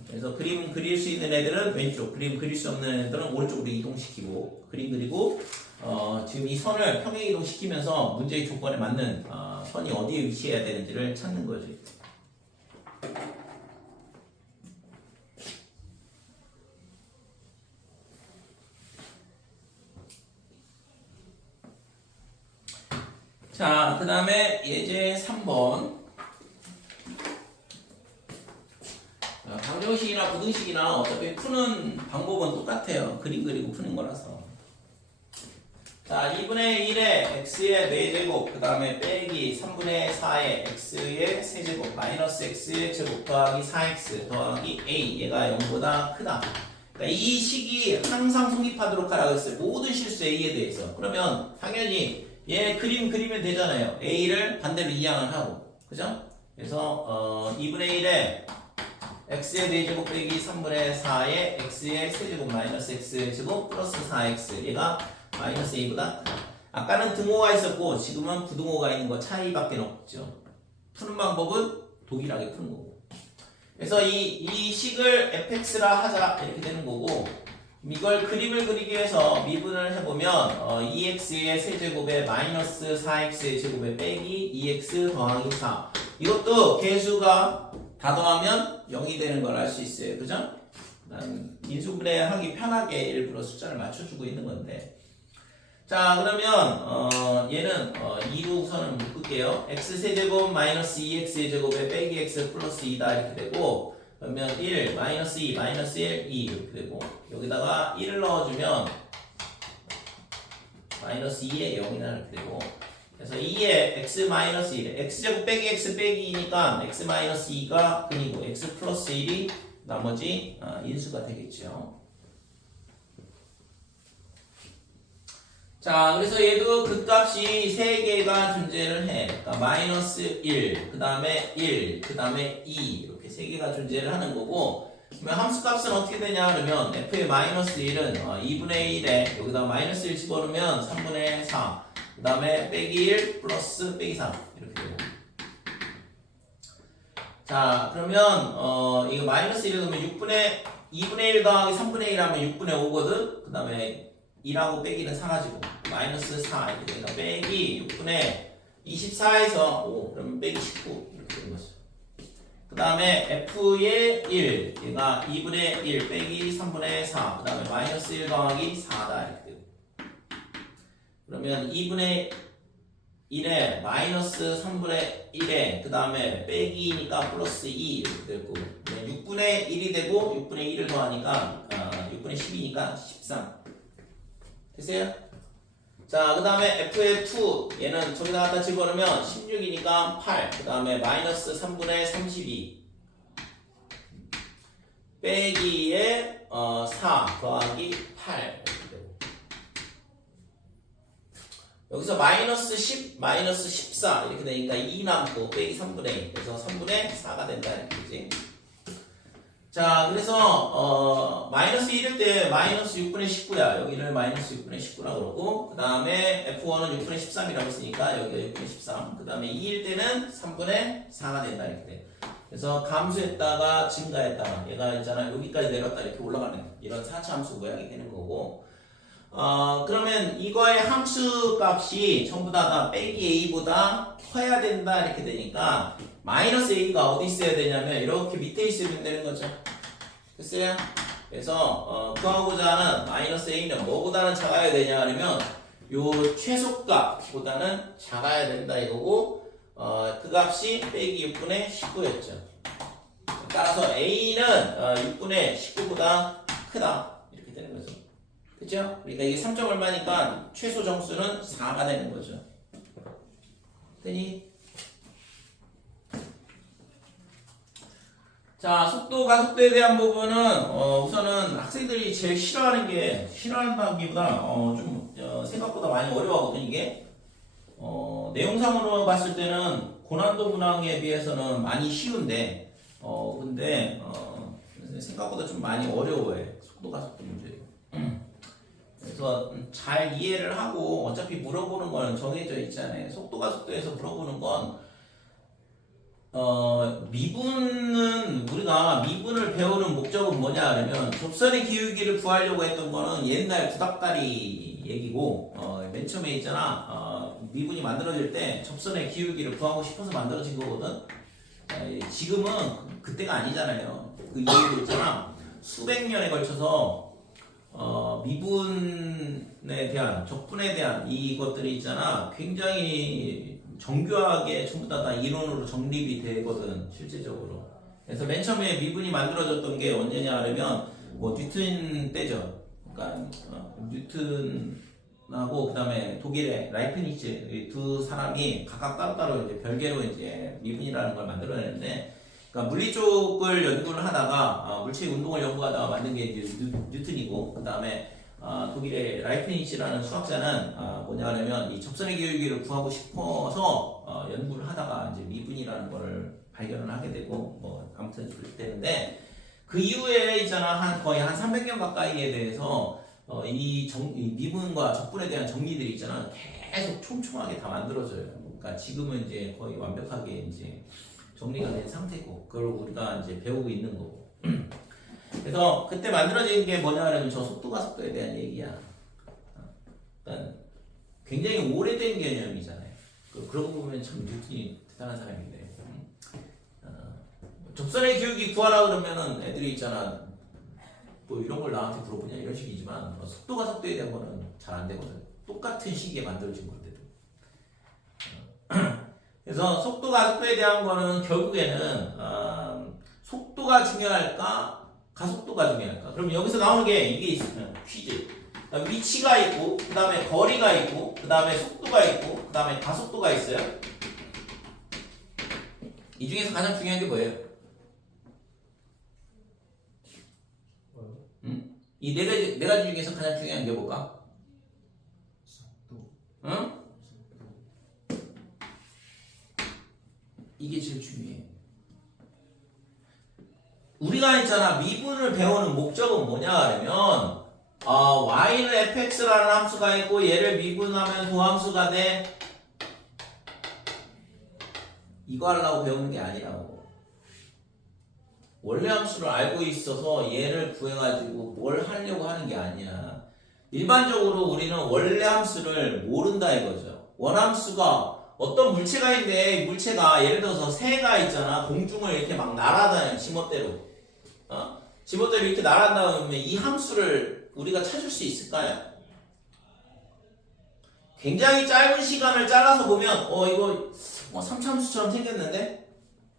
그래서 그림 그릴 수 있는 애들은 왼쪽, 그림 그릴 수 없는 애들은 오른쪽으로 이동시키고, 그림 그리고 지금 이 선을 평행 이동시키면서 문제의 조건에 맞는 선이 어디에 위치해야 되는지를 찾는 거지. 자, 그 다음에 예제 3번. 방정식이나 부등식이나 어차피 푸는 방법은 똑같아요. 그림 그리고 푸는 거라서. 자, 2분의 1의 x의 4제곱, 그 다음에 빼기 3분의 4의 x의 세제곱, 마이너스 x의 제곱 더하기 4x 더하기 a, 얘가 0보다 크다. 그러니까 이 식이 항상 성립하도록 하라고 했어요. 모든 실수 a에 대해서. 그러면 당연히 얘 그림 그리면 되잖아요. a를 반대로 이항을 하고. 그죠? 그래서 2분의 1에 x의 4제곱 빼기 3분의 4의 x의 세제곱 마이너스 x의 제곱 플러스 4x, 얘가 마이너스 a보다 크다. 아까는 등호가 있었고 지금은 부등호가 있는 거 차이밖에 없죠. 푸는 방법은 동일하게 푸는 거고. 그래서 이 식을 fx라 하자 이렇게 되는 거고, 이걸 그림을 그리기 위해서 미분을 해보면 2x의 세제곱에 마이너스 4x의 제곱에 빼기 2x 더하기 4, 이것도 개수가 다 더하면 0이 되는 걸 알 수 있어요. 그죠? 인수분해하기 편하게 일부러 숫자를 맞춰주고 있는 건데, 자 그러면 얘는 2로 우선은 묶을게요. x세제곱 마이너스 2x의 제곱에 빼기 x 플러스 2다 이렇게 되고, 그러면 1, 마이너스 2, 마이너스 1, 2 이렇게 되고, 여기다가 1을 넣어주면 마이너스 2에 0이나 이렇게 되고, 그래서 2에 x 마이너스 1에 x제곱 빼기 x 빼기 2니까 x 마이너스 2가 근이고 x 플러스 1이 나머지 인수가 되겠죠. 자, 그래서 얘도 극값이 3개가 존재를 해. 그러니까 마이너스 1, 그 다음에 1, 그 다음에 2 이렇게 3개가 존재를 하는 거고, 그러면 함수값은 어떻게 되냐 그러면 f의 마이너스 1은 2분의 1에 여기다 마이너스 1 집어넣으면 3분의 4, 그 다음에 빼기 1 플러스 빼기 3 이렇게 되고. 자, 그러면 이거 마이너스 1을 넣으면 2분의 1 더하기 3분의 1 하면 6분의 5거든. 그 다음에 1하고 빼기는 4가지고 마이너스 4 이렇게 되니까 빼기 6분의 24에서 5, 그러면 빼기 19 이렇게 되는 거죠. 그 다음에 f의 1 얘가 2분의 1 빼기 3분의 4 그 다음에 마이너스 1 더하기 4다 이렇게 되고 그러면 2분의 1에 마이너스 3분의 1에 그 다음에 빼기니까 플러스 2 이렇게 되고 6분의 1이 되고 6분의 1을 더하니까 6분의 10이니까 13 됐어요? 자, 그 다음에 f의 2 얘는 저기다 갖다 집어넣으면 16이니까 8 그 다음에 마이너스 3분의 32 빼기에 4 더하기 8 여기서 마이너스 10, 마이너스 14 이렇게 되니까 2 남고 빼기 3분의 2 그래서 3분의 4가 된다 이렇게 자 그래서 마이너스 1일 때 마이너스 6분의 19야 여기를 마이너스 6분의 19라고 그러고 그 다음에 F1은 6분의 13이라고 했으니까 여기가 6분의 13 그 다음에 2일 때는 3분의 4가 된다 이렇게 돼 그래서 감수했다가 증가했다가 얘가 있잖아 여기까지 내렸다 이렇게 올라가는 이런 4차 함수 모양이 되는 거고 그러면 이거의 함수 값이 전부 다 빼기 a보다 커야 된다 이렇게 되니까 마이너스 a가 어디 있어야 되냐면 이렇게 밑에 있으면 되는 거죠. 됐어요? 그래서 구하고자 하는 마이너스 a는 뭐보다는 작아야 되냐 하면 요 최소값보다는 작아야 된다 이거고 그 값이 빼기 6분의 19였죠. 따라서 a는 6분의 19보다 크다 이렇게 되는 거죠. 그죠? 그러니까 이게 3점 얼마니까 최소 정수는 4가 되는 거죠. 되니? 자, 속도에 대한 부분은 우선은 학생들이 제일 싫어한다기보다 좀 생각보다 많이 어려워하거든 이게. 내용상으로 봤을 때는 고난도 문항에 비해서는 많이 쉬운데 근데 생각보다 좀 많이 어려워해. 속도 문제. 그래서 잘 이해를 하고 어차피 물어보는 거는 정해져 있잖아요. 속도에서 물어보는 건 미분은 우리가 미분을 배우는 목적은 뭐냐 하면 접선의 기울기를 구하려고 했던 거는 옛날 구닥다리 얘기고 맨 처음에 있잖아 미분이 만들어질 때 접선의 기울기를 구하고 싶어서 만들어진 거거든. 지금은 그때가 아니잖아요. 그 이유도 있잖아. 수백 년에 걸쳐서 미분에 대한 적분에 대한 이것들이 있잖아 굉장히 정교하게 전부 다 이론으로 정립이 되거든 실제적으로. 그래서 맨 처음에 미분이 만들어졌던 게 언제냐 하면 뭐 뉴턴 때죠. 그러니까 뉴턴하고 그다음에 독일의 라이프니츠 두 사람이 각각 따로따로 이제 별개로 이제 미분이라는 걸 만들어냈는데. 그러니까 물리 쪽을 연구를 하다가 물체 운동을 연구하다가 만든 게 이제 뉴턴이고 그 다음에 독일의 라이프니츠라는 수학자는 뭐냐 하면 이 접선의 기울기를 구하고 싶어서 연구를 하다가 이제 미분이라는 거를 발견을 하게 되고 뭐 아무튼 그렇게 되는데 그 이후에 있잖아 거의 한 300년 가까이에 대해서 이 미분과 적분에 대한 정리들이 있잖아 계속 촘촘하게 다 만들어져요. 그러니까 지금은 이제 거의 완벽하게 이제 정리가 된 상태고 그걸 우리가 이제 배우고 있는 거고 그래서 그때 만들어진 게 뭐냐 하면 저 속도에 대한 얘기야. 그러니까 굉장히 오래된 개념이잖아요. 그러고 보면 참 뉴턴이 대단한 사람인데 접선의 기울기 구하라 그러면은 애들이 있잖아 뭐 이런 걸 나한테 물어보냐 이런 식이지만 속도에 대한 거는 잘 안 되거든. 똑같은 시기에 만들어진 건데도 그래서 속도에 대한 거는 결국에는 속도가 중요할까 가속도가 중요할까. 그럼 여기서 나오는 게 이게 있으면 퀴즈 위치가 있고 그 다음에 거리가 있고 그 다음에 속도가 있고 그 다음에 가속도가 있어요. 이 중에서 가장 중요한 게 뭐예요? 이 네 가지 중에서 가장 중요한 게 뭘까? 속도. 응? 이게 제일 중요해. 우리가 있잖아 미분을 배우는 목적은 뭐냐 하면 y는 fx라는 함수가 있고 얘를 미분하면 도함수가 돼. 이거 하려고 배우는 게 아니라고. 원래 함수를 알고 있어서 얘를 구해가지고 뭘 하려고 하는 게 아니야. 일반적으로 우리는 원래 함수를 모른다 이거죠. 원함수가 어떤 물체가 있는데 물체가 예를 들어서 새가 있잖아. 공중을 이렇게 막 날아다녀 지멋대로. 지멋대로 이렇게 날아다니면 이 함수를 우리가 찾을 수 있을까요? 굉장히 짧은 시간을 잘라서 보면 이거 3차함수처럼 생겼는데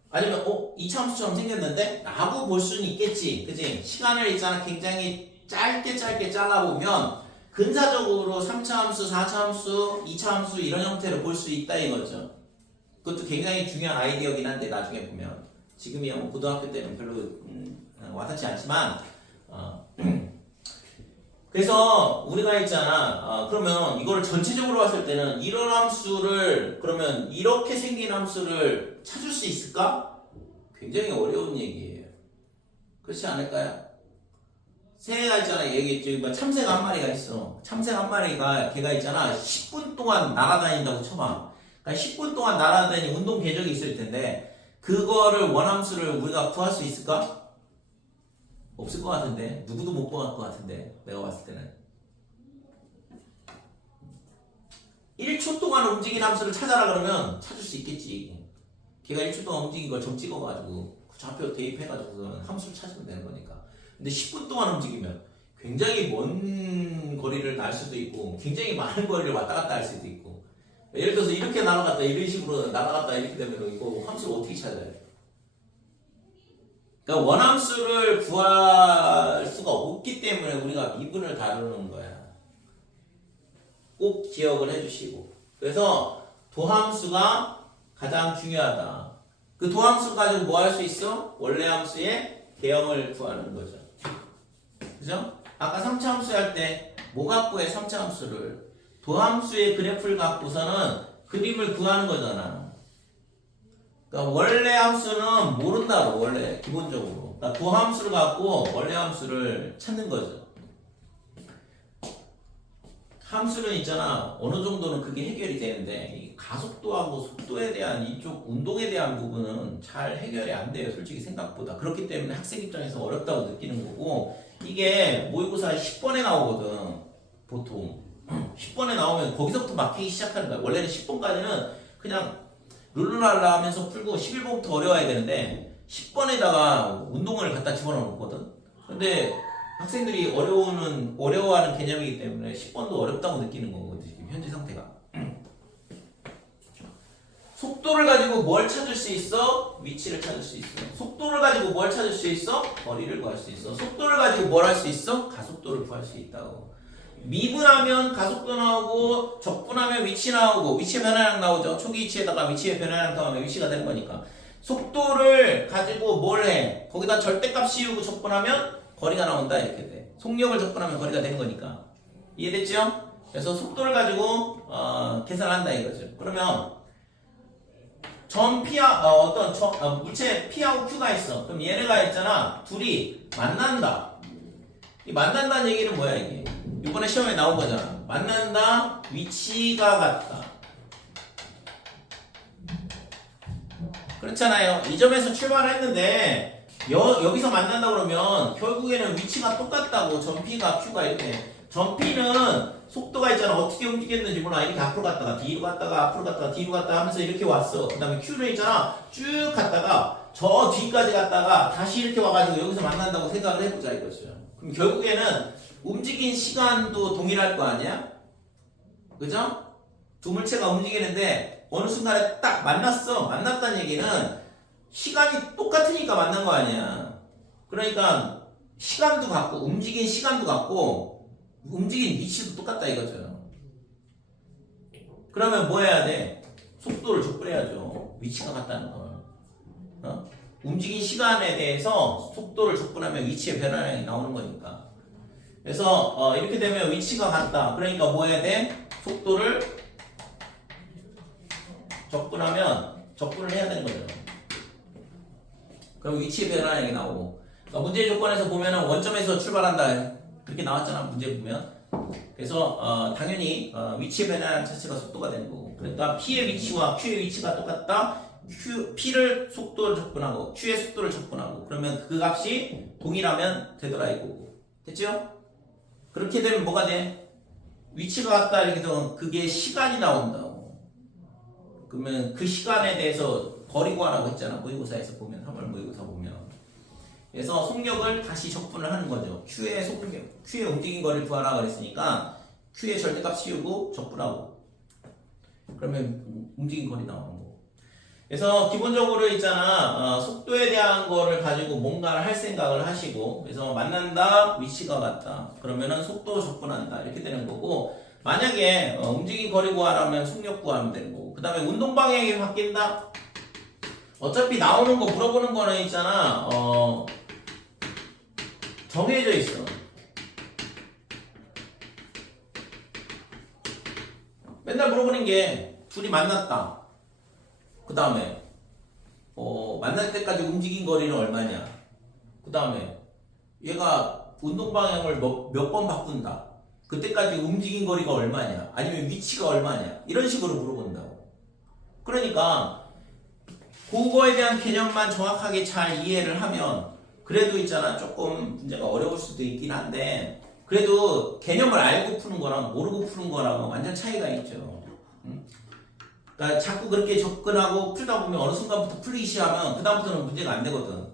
아니면 2차함수처럼 생겼는데 라고 볼 수는 있겠지. 그치? 시간을 있잖아 굉장히 짧게 잘라보면 근사적으로 3차함수, 4차함수, 2차함수 이런 형태로 볼 수 있다 이거죠. 그것도 굉장히 중요한 아이디어긴 한데 나중에 보면 지금이야 뭐 고등학교 때는 별로 와닿지 않지만 그래서 우리가 있잖아 그러면 이거를 전체적으로 봤을 때는 이런 함수를 그러면 이렇게 생긴 함수를 찾을 수 있을까? 굉장히 어려운 얘기예요. 그렇지 않을까요? 새가 있잖아 얘기했죠. 참새가 한 마리가 있어. 참새가 한 마리가 걔가 있잖아 10분 동안 날아다닌다고 쳐봐. 그러니까 10분 동안 날아다니는 운동 궤적이 있을 텐데 그거를 원함수를 우리가 구할 수 있을까? 없을 것 같은데 누구도 못 구할 것 같은데 내가 봤을 때는 1초 동안 움직인 함수를 찾아라 그러면 찾을 수 있겠지. 걔가 1초 동안 움직인 걸 점 찍어가지고 좌표 대입해가지고 함수를 찾으면 되는 거니까. 근데 10분 동안 움직이면 굉장히 먼 거리를 날 수도 있고 굉장히 많은 거리를 왔다 갔다 할 수도 있고 예를 들어서 이렇게 날아갔다 이런 식으로 날아갔다 이렇게 되면 이거 함수를 어떻게 찾아야 돼? 그러니까 원함수를 구할 수가 없기 때문에 우리가 미분을 다루는 거야. 꼭 기억을 해주시고. 그래서 도함수가 가장 중요하다. 그 도함수 가지고 뭐 할 수 있어? 원래 함수의 개형을 구하는 거죠. 그죠? 아까 3차 함수 할 때 뭐 갖고 해? 3차 함수를 도함수의 그래프를 갖고서는 그림을 구하는 거잖아. 그러니까 원래 함수는 모른다고 원래 기본적으로. 그러니까 도함수를 갖고 원래 함수를 찾는 거죠. 함수는 있잖아 어느 정도는 그게 해결이 되는데 이 가속도하고 속도에 대한 이쪽 운동에 대한 부분은 잘 해결이 안 돼요. 솔직히 생각보다. 그렇기 때문에 학생 입장에서 어렵다고 느끼는 거고 이게 모의고사 10번에 나오거든 보통 10번에 나오면 거기서부터 막히기 시작하는 거야. 원래는 10번까지는 그냥 룰루랄라 하면서 풀고 11번부터 어려워야 되는데 10번에다가 운동을 갖다 집어넣거든. 근데 학생들이 어려워하는 개념이기 때문에 10번도 어렵다고 느끼는 거거든요. 지금 현재 상태가. 속도를 가지고 뭘 찾을 수 있어? 위치를 찾을 수 있어. 속도를 가지고 뭘 찾을 수 있어? 거리를 구할 수 있어. 속도를 가지고 뭘 할 수 있어? 가속도를 구할 수 있다고. 미분하면 가속도 나오고 적분하면 위치 나오고 위치의 변화량 나오죠. 초기 위치에다가 위치의 변화량 더하면 위치가 되는 거니까. 속도를 가지고 뭘 해? 거기다 절대값 씌우고 적분하면 거리가 나온다 이렇게 돼. 속력을 접근하면 거리가 되는 거니까. 이해됐죠? 그래서 속도를 가지고 계산한다 이거죠. 그러면 점 P하 물체 P하고 Q가 있어. 그럼 얘네가 있잖아. 둘이 만난다. 이 만난다는 얘기는 뭐야 이게? 이번에 시험에 나온 거잖아. 만난다. 위치가 같다. 그렇잖아요. 이 점에서 출발했는데 여기서 만난다 그러면 결국에는 위치가 똑같다고. 점 P가 Q가 이렇게. 점 P는 속도가 있잖아. 어떻게 움직였는지 몰라. 이렇게 앞으로 갔다가 뒤로 갔다가 앞으로 갔다가 뒤로 갔다가 하면서 이렇게 왔어. 그 다음에 Q는 있잖아. 쭉 갔다가 저 뒤까지 갔다가 다시 이렇게 와가지고 여기서 만난다고 생각을 해보자 이거죠. 그럼 결국에는 움직인 시간도 동일할 거 아니야? 그죠? 두 물체가 움직이는데 어느 순간에 딱 만났어. 만났다는 얘기는 시간이 똑같으니까 만난 거 아니야. 그러니까 시간도 같고 움직인 시간도 같고 움직인 위치도 똑같다 이거죠. 그러면 뭐 해야 돼? 속도를 적분해야죠. 위치가 같다는 걸. 움직인 시간에 대해서 속도를 적분하면 위치의 변화량이 나오는 거니까. 그래서 이렇게 되면 위치가 같다. 그러니까 뭐 해야 돼? 속도를 적분을 해야 되는 거죠. 그럼 위치의 변화량이 나오고. 그러니까 문제의 조건에서 보면은 원점에서 출발한다. 그렇게 나왔잖아. 문제 보면. 그래서 당연히 위치의 변화량 자체가 속도가 되는 거고. 그러니까 P의 위치와 Q의 위치가 똑같다. P를 속도를 적분하고 Q의 속도를 적분하고 그러면 그 값이 동일하면 되더라 이거고. 됐죠? 그렇게 되면 뭐가 돼? 위치가 같다 이렇게 되면 그게 시간이 나온다고. 그러면 그 시간에 대해서 거리 구하라고 했잖아. 모의고사에서 보면 3월 모의고사 보면. 그래서 속력을 다시 적분을 하는 거죠. Q의 속력, Q의 움직인 거리를 구하라 그랬으니까 Q의 절대값 씌우고 적분하고. 그러면 움직인 거리 나오는 거. 그래서 기본적으로 있잖아. 속도에 대한 거를 가지고 뭔가를 할 생각을 하시고, 그래서 만난다, 위치가 같다. 그러면은 속도 적분한다. 이렇게 되는 거고, 만약에 움직인 거리 구하라면 속력 구하면 되는 거고, 그 다음에 운동 방향이 바뀐다? 어차피 나오는 거 물어보는 거는 있잖아. 정해져 있어. 맨날 물어보는 게 둘이 만났다. 그 다음에 만날 때까지 움직인 거리는 얼마냐. 그 다음에 얘가 운동 방향을 몇 번 바꾼다. 그때까지 움직인 거리가 얼마냐. 아니면 위치가 얼마냐. 이런 식으로 물어본다고. 그러니까 그거에 대한 개념만 정확하게 잘 이해를 하면 그래도 있잖아. 조금 문제가 어려울 수도 있긴 한데 그래도 개념을 알고 푸는 거랑 모르고 푸는 거랑 완전 차이가 있죠. 그러니까 자꾸 그렇게 접근하고 풀다 보면 어느 순간부터 풀리기 시작하면 그 다음부터는 문제가 안 되거든.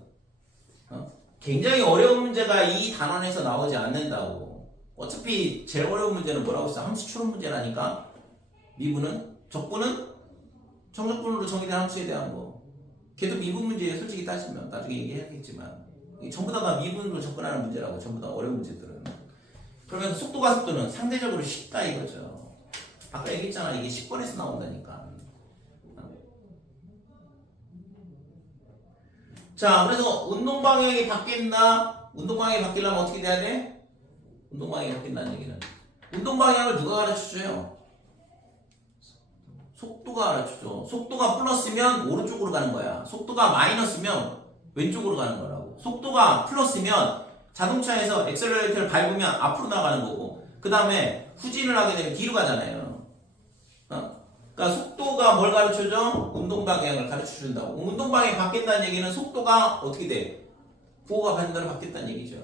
굉장히 어려운 문제가 이 단원에서 나오지 않는다고. 어차피 제일 어려운 문제는 뭐라고 했어? 함수 추론 문제라니까. 미분은? 적분은? 정적분으로 정의된 함수에 대한 거. 걔도 미분 문제예요. 솔직히 따지면 나중에 얘기해야겠지만 전부 다 미분으로 접근하는 문제라고. 전부 다 어려운 문제들은. 그러면 속도가 속도는 상대적으로 쉽다 이거죠. 아까 얘기했잖아. 이게 10번에서 나온다니까. 자, 그래서 운동 방향이 바뀐다. 운동 방향이 바뀌려면 어떻게 돼야 돼? 운동 방향이 바뀐다는 얘기는 운동 방향을 누가 가르쳐줘요? 속도가 가르쳐줘. 속도가 플러스면 오른쪽으로 가는 거야. 속도가 마이너스면 왼쪽으로 가는 거라고. 속도가 플러스면 자동차에서 엑셀러레이터를 밟으면 앞으로 나가는 거고, 그 다음에 후진을 하게 되면 뒤로 가잖아요. 그러니까 속도가 뭘 가르쳐줘? 운동 방향을 가르쳐준다고. 운동 방향이 바뀐다는 얘기는 속도가 어떻게 돼? 부호가 반대로 바뀌었다는 얘기죠.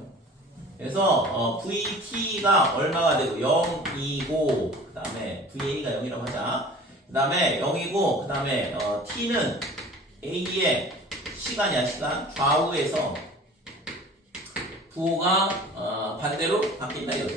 그래서 VT가 얼마가 되고 0이고 그 다음에 VA가 0이라고 하자. 그 다음에 0이고 그 다음에 T는 A의 시간이야. 시간. 좌우에서 부호가 반대로 바뀐다 이거죠.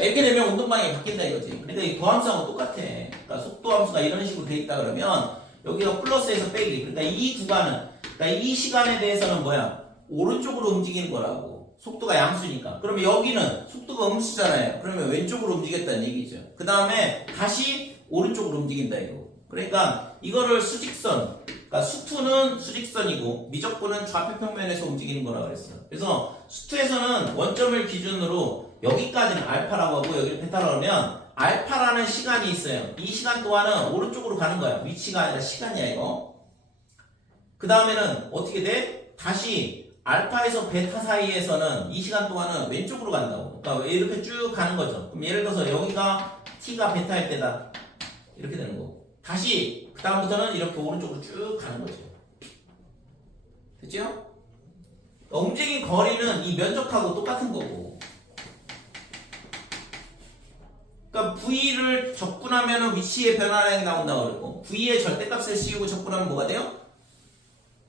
이렇게 되면 운동 방향이 바뀐다 이거지. 그러니까 이 도함수하고 똑같아. 그러니까 속도 함수가 이런 식으로 돼 있다 그러면 여기가 플러스에서 빼기. 그러니까 이 구간은, 그러니까 이 시간에 대해서는 뭐야? 오른쪽으로 움직이는 거라고. 속도가 양수니까. 그러면 여기는 속도가 음수잖아요. 그러면 왼쪽으로 움직였다는 얘기죠. 그 다음에 다시 오른쪽으로 움직인다 이거. 그러니까 이거를 수직선, 그러니까 수투는 수직선이고 미적분은 좌표 평면에서 움직이는 거라 그랬어. 그래서 수투에서는 원점을 기준으로 여기까지는 알파라고 하고 여기를 베타라고 하면 알파라는 시간이 있어요. 이 시간 동안은 오른쪽으로 가는 거야. 위치가 아니라 시간이야 이거. 그 다음에는 어떻게 돼? 다시 알파에서 베타 사이에서는 이 시간 동안은 왼쪽으로 간다고. 그러니까 이렇게 쭉 가는 거죠. 그럼 예를 들어서 여기가 t가 베타일 때다. 이렇게 되는 거고. 다시 그 다음부터는 이렇게 오른쪽으로 쭉 가는 거죠. 됐죠? 움직인 거리는 이 면적하고 똑같은 거고. 그러니까 V를 적분하면 위치의 변화량이 나온다고 그러고 V의 절대값을 씌우고 적분하면 뭐가 돼요?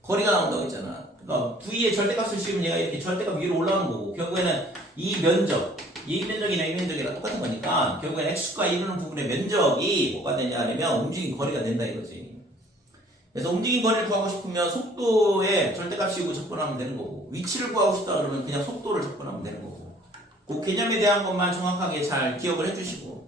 거리가 나온다고 했잖아. 그러니까 V의 절대값을 씌우면 얘가 이렇게 절대값 위로 올라오는 거고 결국에는 이 면적, 이 면적이나 이 면적이랑 똑같은 거니까 결국엔 x축과 이루는 부분의 면적이 뭐가 되냐 하면 움직인 거리가 된다 이거지. 그래서 움직인 거리를 구하고 싶으면 속도의 절대값 씌우고 적분하면 되는 거고 위치를 구하고 싶다 그러면 그냥 속도를 적분하면 되는 거고 그 개념에 대한 것만 정확하게 잘 기억을 해주시고.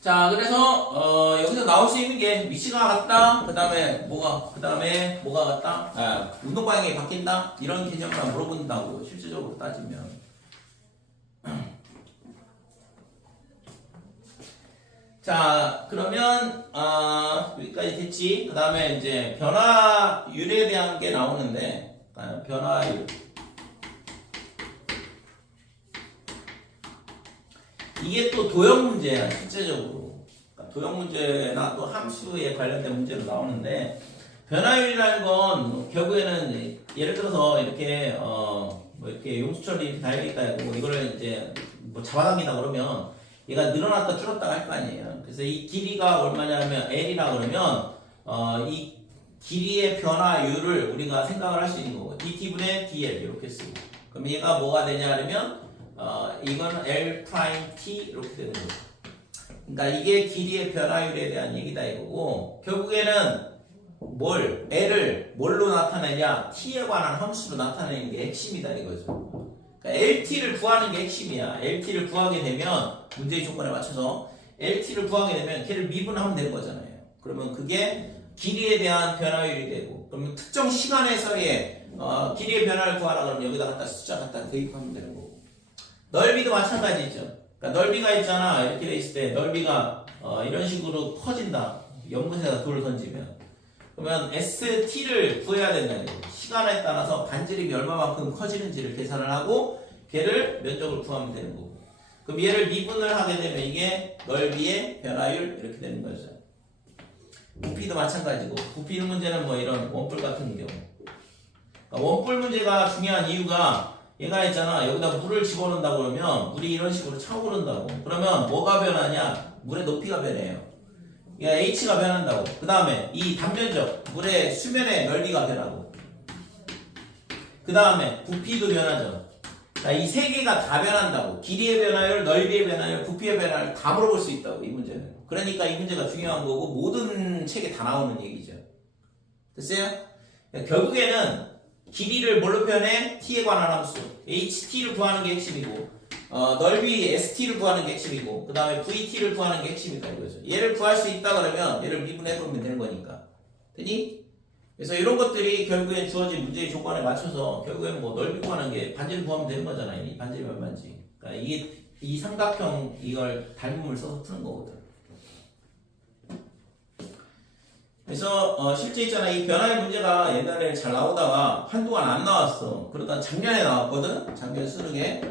자, 그래서 여기서 나올 수 있는 게 위치가 같다. 그 다음에 뭐가 같다. 운동 방향이 바뀐다. 이런 개념만 물어본다고 실질적으로 따지면. 자, 그러면 여기까지 됐지. 그 다음에 이제 변화율에 대한 게 나오는데 변화율. 이게 또 도형 문제야, 실제적으로. 그러니까 도형 문제나 또 함수에 관련된 문제로 나오는데, 변화율이라는 건 결국에는 예를 들어서 이렇게, 이렇게 용수철이 이렇게 달려있다 하고, 이거를 이제 뭐 잡아당긴다 그러면 얘가 늘어났다 줄었다 할 거 아니에요. 그래서 이 길이가 얼마냐면 L이라 그러면 이 길이의 변화율을 우리가 생각을 할 수 있는 거고 dt분의 dl 이렇게 쓰고 그럼 얘가 뭐가 되냐 하면 이건 L 프라임 t 이렇게 되는 거죠. 그러니까 이게 길이의 변화율에 대한 얘기다 이거고 결국에는 L을 뭘로 나타내냐 t에 관한 함수로 나타내는 게 핵심이다 이거죠. 그러니까 LT를 구하는 게 핵심이야. LT를 구하게 되면 문제의 조건에 맞춰서 LT를 구하게 되면 걔를 미분하면 되는 거잖아요. 그러면 그게 길이에 대한 변화율이 되고 그러면 특정 시간에서의 길이의 변화를 구하라 그러면 여기다 갖다 숫자 갖다 대입하면 되는 거고 넓이도 마찬가지죠. 그러니까 넓이가 있잖아. 이렇게 돼 있을 때 넓이가 이런 식으로 커진다. 연못에다 돌을 던지면 그러면 ST를 구해야 된다는 거예요. 시간에 따라서 반지름이 얼마만큼 커지는지를 계산을 하고 걔를 면적을 구하면 되는 거고 그럼 얘를 미분을 하게 되면 이게 넓이의 변화율 이렇게 되는 거죠. 부피도 마찬가지고 부피는 문제는 뭐 이런 원뿔 같은 경우 그러니까 원뿔 문제가 중요한 이유가 얘가 있잖아. 여기다 물을 집어넣는다 그러면 물이 이런 식으로 차오른다고 그러면 뭐가 변하냐? 물의 높이가 변해요. H가 변한다고. 그 다음에 이 단면적 물의 수면의 넓이가 변하고 그 다음에 부피도 변하죠. 이 세 개가 다 변한다고. 길이의 변화율, 넓이의 변화율, 부피의 변화율 다 물어볼 수 있다고 이 문제는. 그러니까 이 문제가 중요한 거고 모든 책에 다 나오는 얘기죠. 됐어요? 결국에는 길이를 뭘로 표현해? t에 관한 함수 HT를 구하는 게 핵심이고 넓이 ST를 구하는 게 핵심이고 그 다음에 VT를 구하는 게 핵심이다 이거죠. 얘를 구할 수 있다 그러면 얘를 미분해보면 되는 거니까. 되니? 그래서 이런 것들이 결국엔 주어진 문제의 조건에 맞춰서 결국에는 뭐 넓이 구하는 게 반지를 구하면 되는 거잖아요. 이 반지름이 얼마인지. 그러니까 이게 이 삼각형 이걸 닮음을 써서 푸는 거거든. 그래서 실제 있잖아. 이 변화의 문제가 옛날에 잘 나오다가 한동안 안 나왔어. 그러다 작년에 나왔거든. 작년 수능에.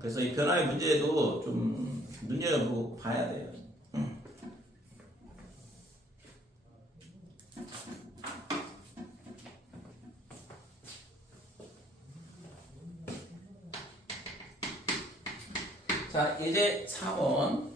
그래서 이 변화의 문제도 좀 눈여겨보고 봐야 돼요. 자, 이제 4번.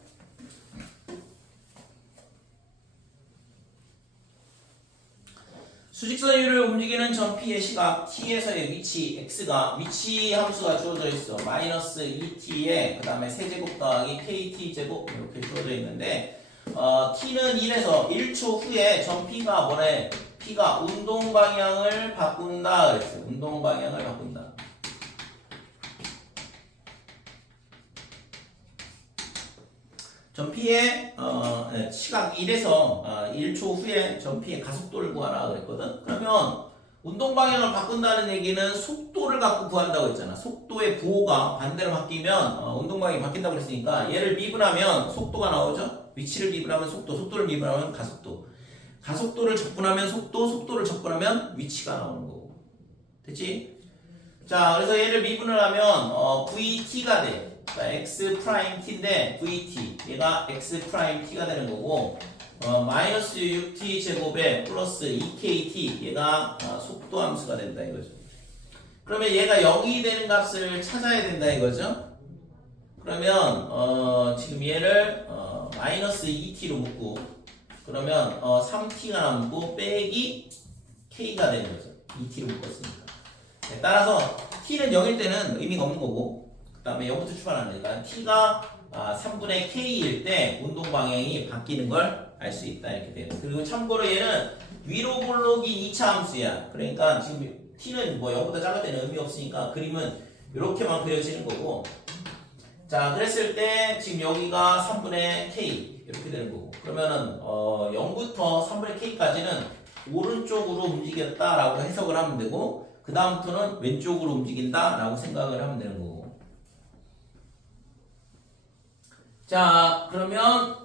수직선 위를 움직이는 점 P의 시각 T에서의 위치 X가 위치 함수가 주어져 있어. 마이너스 2T에 그 다음에 세제곱 더하기 KT제곱 이렇게 주어져 있는데 T는 1에서 1초 후에 점 P가 뭐래? P가 운동 방향을 바꾼다 그랬어요. 운동 방향을 바꾼다. 점 P의 시각 1에서 1초 후에 점 P의 가속도를 구하라 그랬거든. 그러면 운동 방향을 바꾼다는 얘기는 속도를 갖고 구한다고 했잖아. 속도의 부호가 반대로 바뀌면 운동 방향이 바뀐다고 그랬으니까 얘를 미분하면 속도가 나오죠. 위치를 미분하면 속도, 속도를 미분하면 가속도. 가속도를 적분하면 속도, 속도를 적분하면 위치가 나오는 거고. 됐지? 자, 그래서 얘를 미분을 하면 VT가 돼. 그러니까 x 프라임 t인데 vt 얘가 x 프라임 t가 되는 거고 마이너스 6t 제곱에 플러스 2kt 얘가 속도 함수가 된다 이거죠. 그러면 얘가 0이 되는 값을 찾아야 된다 이거죠. 그러면 지금 얘를 마이너스 2t로 묶고 그러면 3t가 남고 빼기 k가 되는 거죠. 2t로 묶었으니까. 따라서 t는 0일 때는 의미가 없는 거고 그 다음에 0부터 출발하니까 t가 3분의 k일 때 운동 방향이 바뀌는 걸 알 수 있다 이렇게 돼요. 그리고 참고로 얘는 위로 볼록이 2차 함수야. 그러니까 지금 t는 뭐 0보다 작을 때는 의미 없으니까 그림은 이렇게만 그려지는 거고 자 그랬을 때 지금 여기가 3분의 k 이렇게 되는 거고 그러면은 0부터 3분의 k까지는 오른쪽으로 움직였다라고 해석을 하면 되고 그 다음부터는 왼쪽으로 움직인다라고 생각을 하면 되는 거고 자, 그러면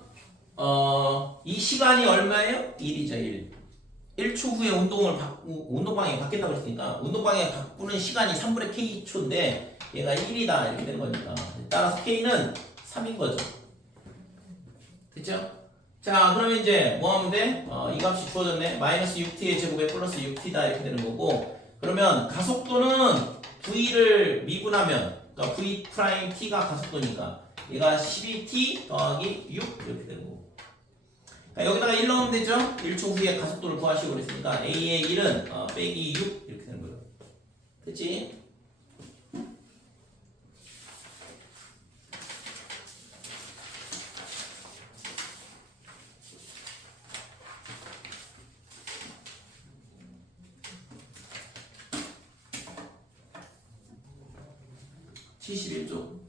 이 시간이 얼마예요? 1이죠, 1. 1초 후에 운동 방향이 바뀐다고 했으니까 운동 방향이 바꾸는 시간이 3분의 k초인데 얘가 1이다 이렇게 되는 거니까 따라서 k는 3인 거죠. 됐죠? 자, 그러면 이제 뭐 하면 돼? 이 값이 주어졌네. 마이너스 6t의 제곱에 플러스 6t다 이렇게 되는 거고 그러면 가속도는 v를 미분하면 그러니까 V'T가 가속도니까 얘가 12T 더하기 6 이렇게 되는 거고. 그러니까 여기다가 1 넣으면 되죠? 1초 후에 가속도를 구하시고 그랬으니까 A의 1은 빼기 6 이렇게 되는 거예요. 됐지? (71조)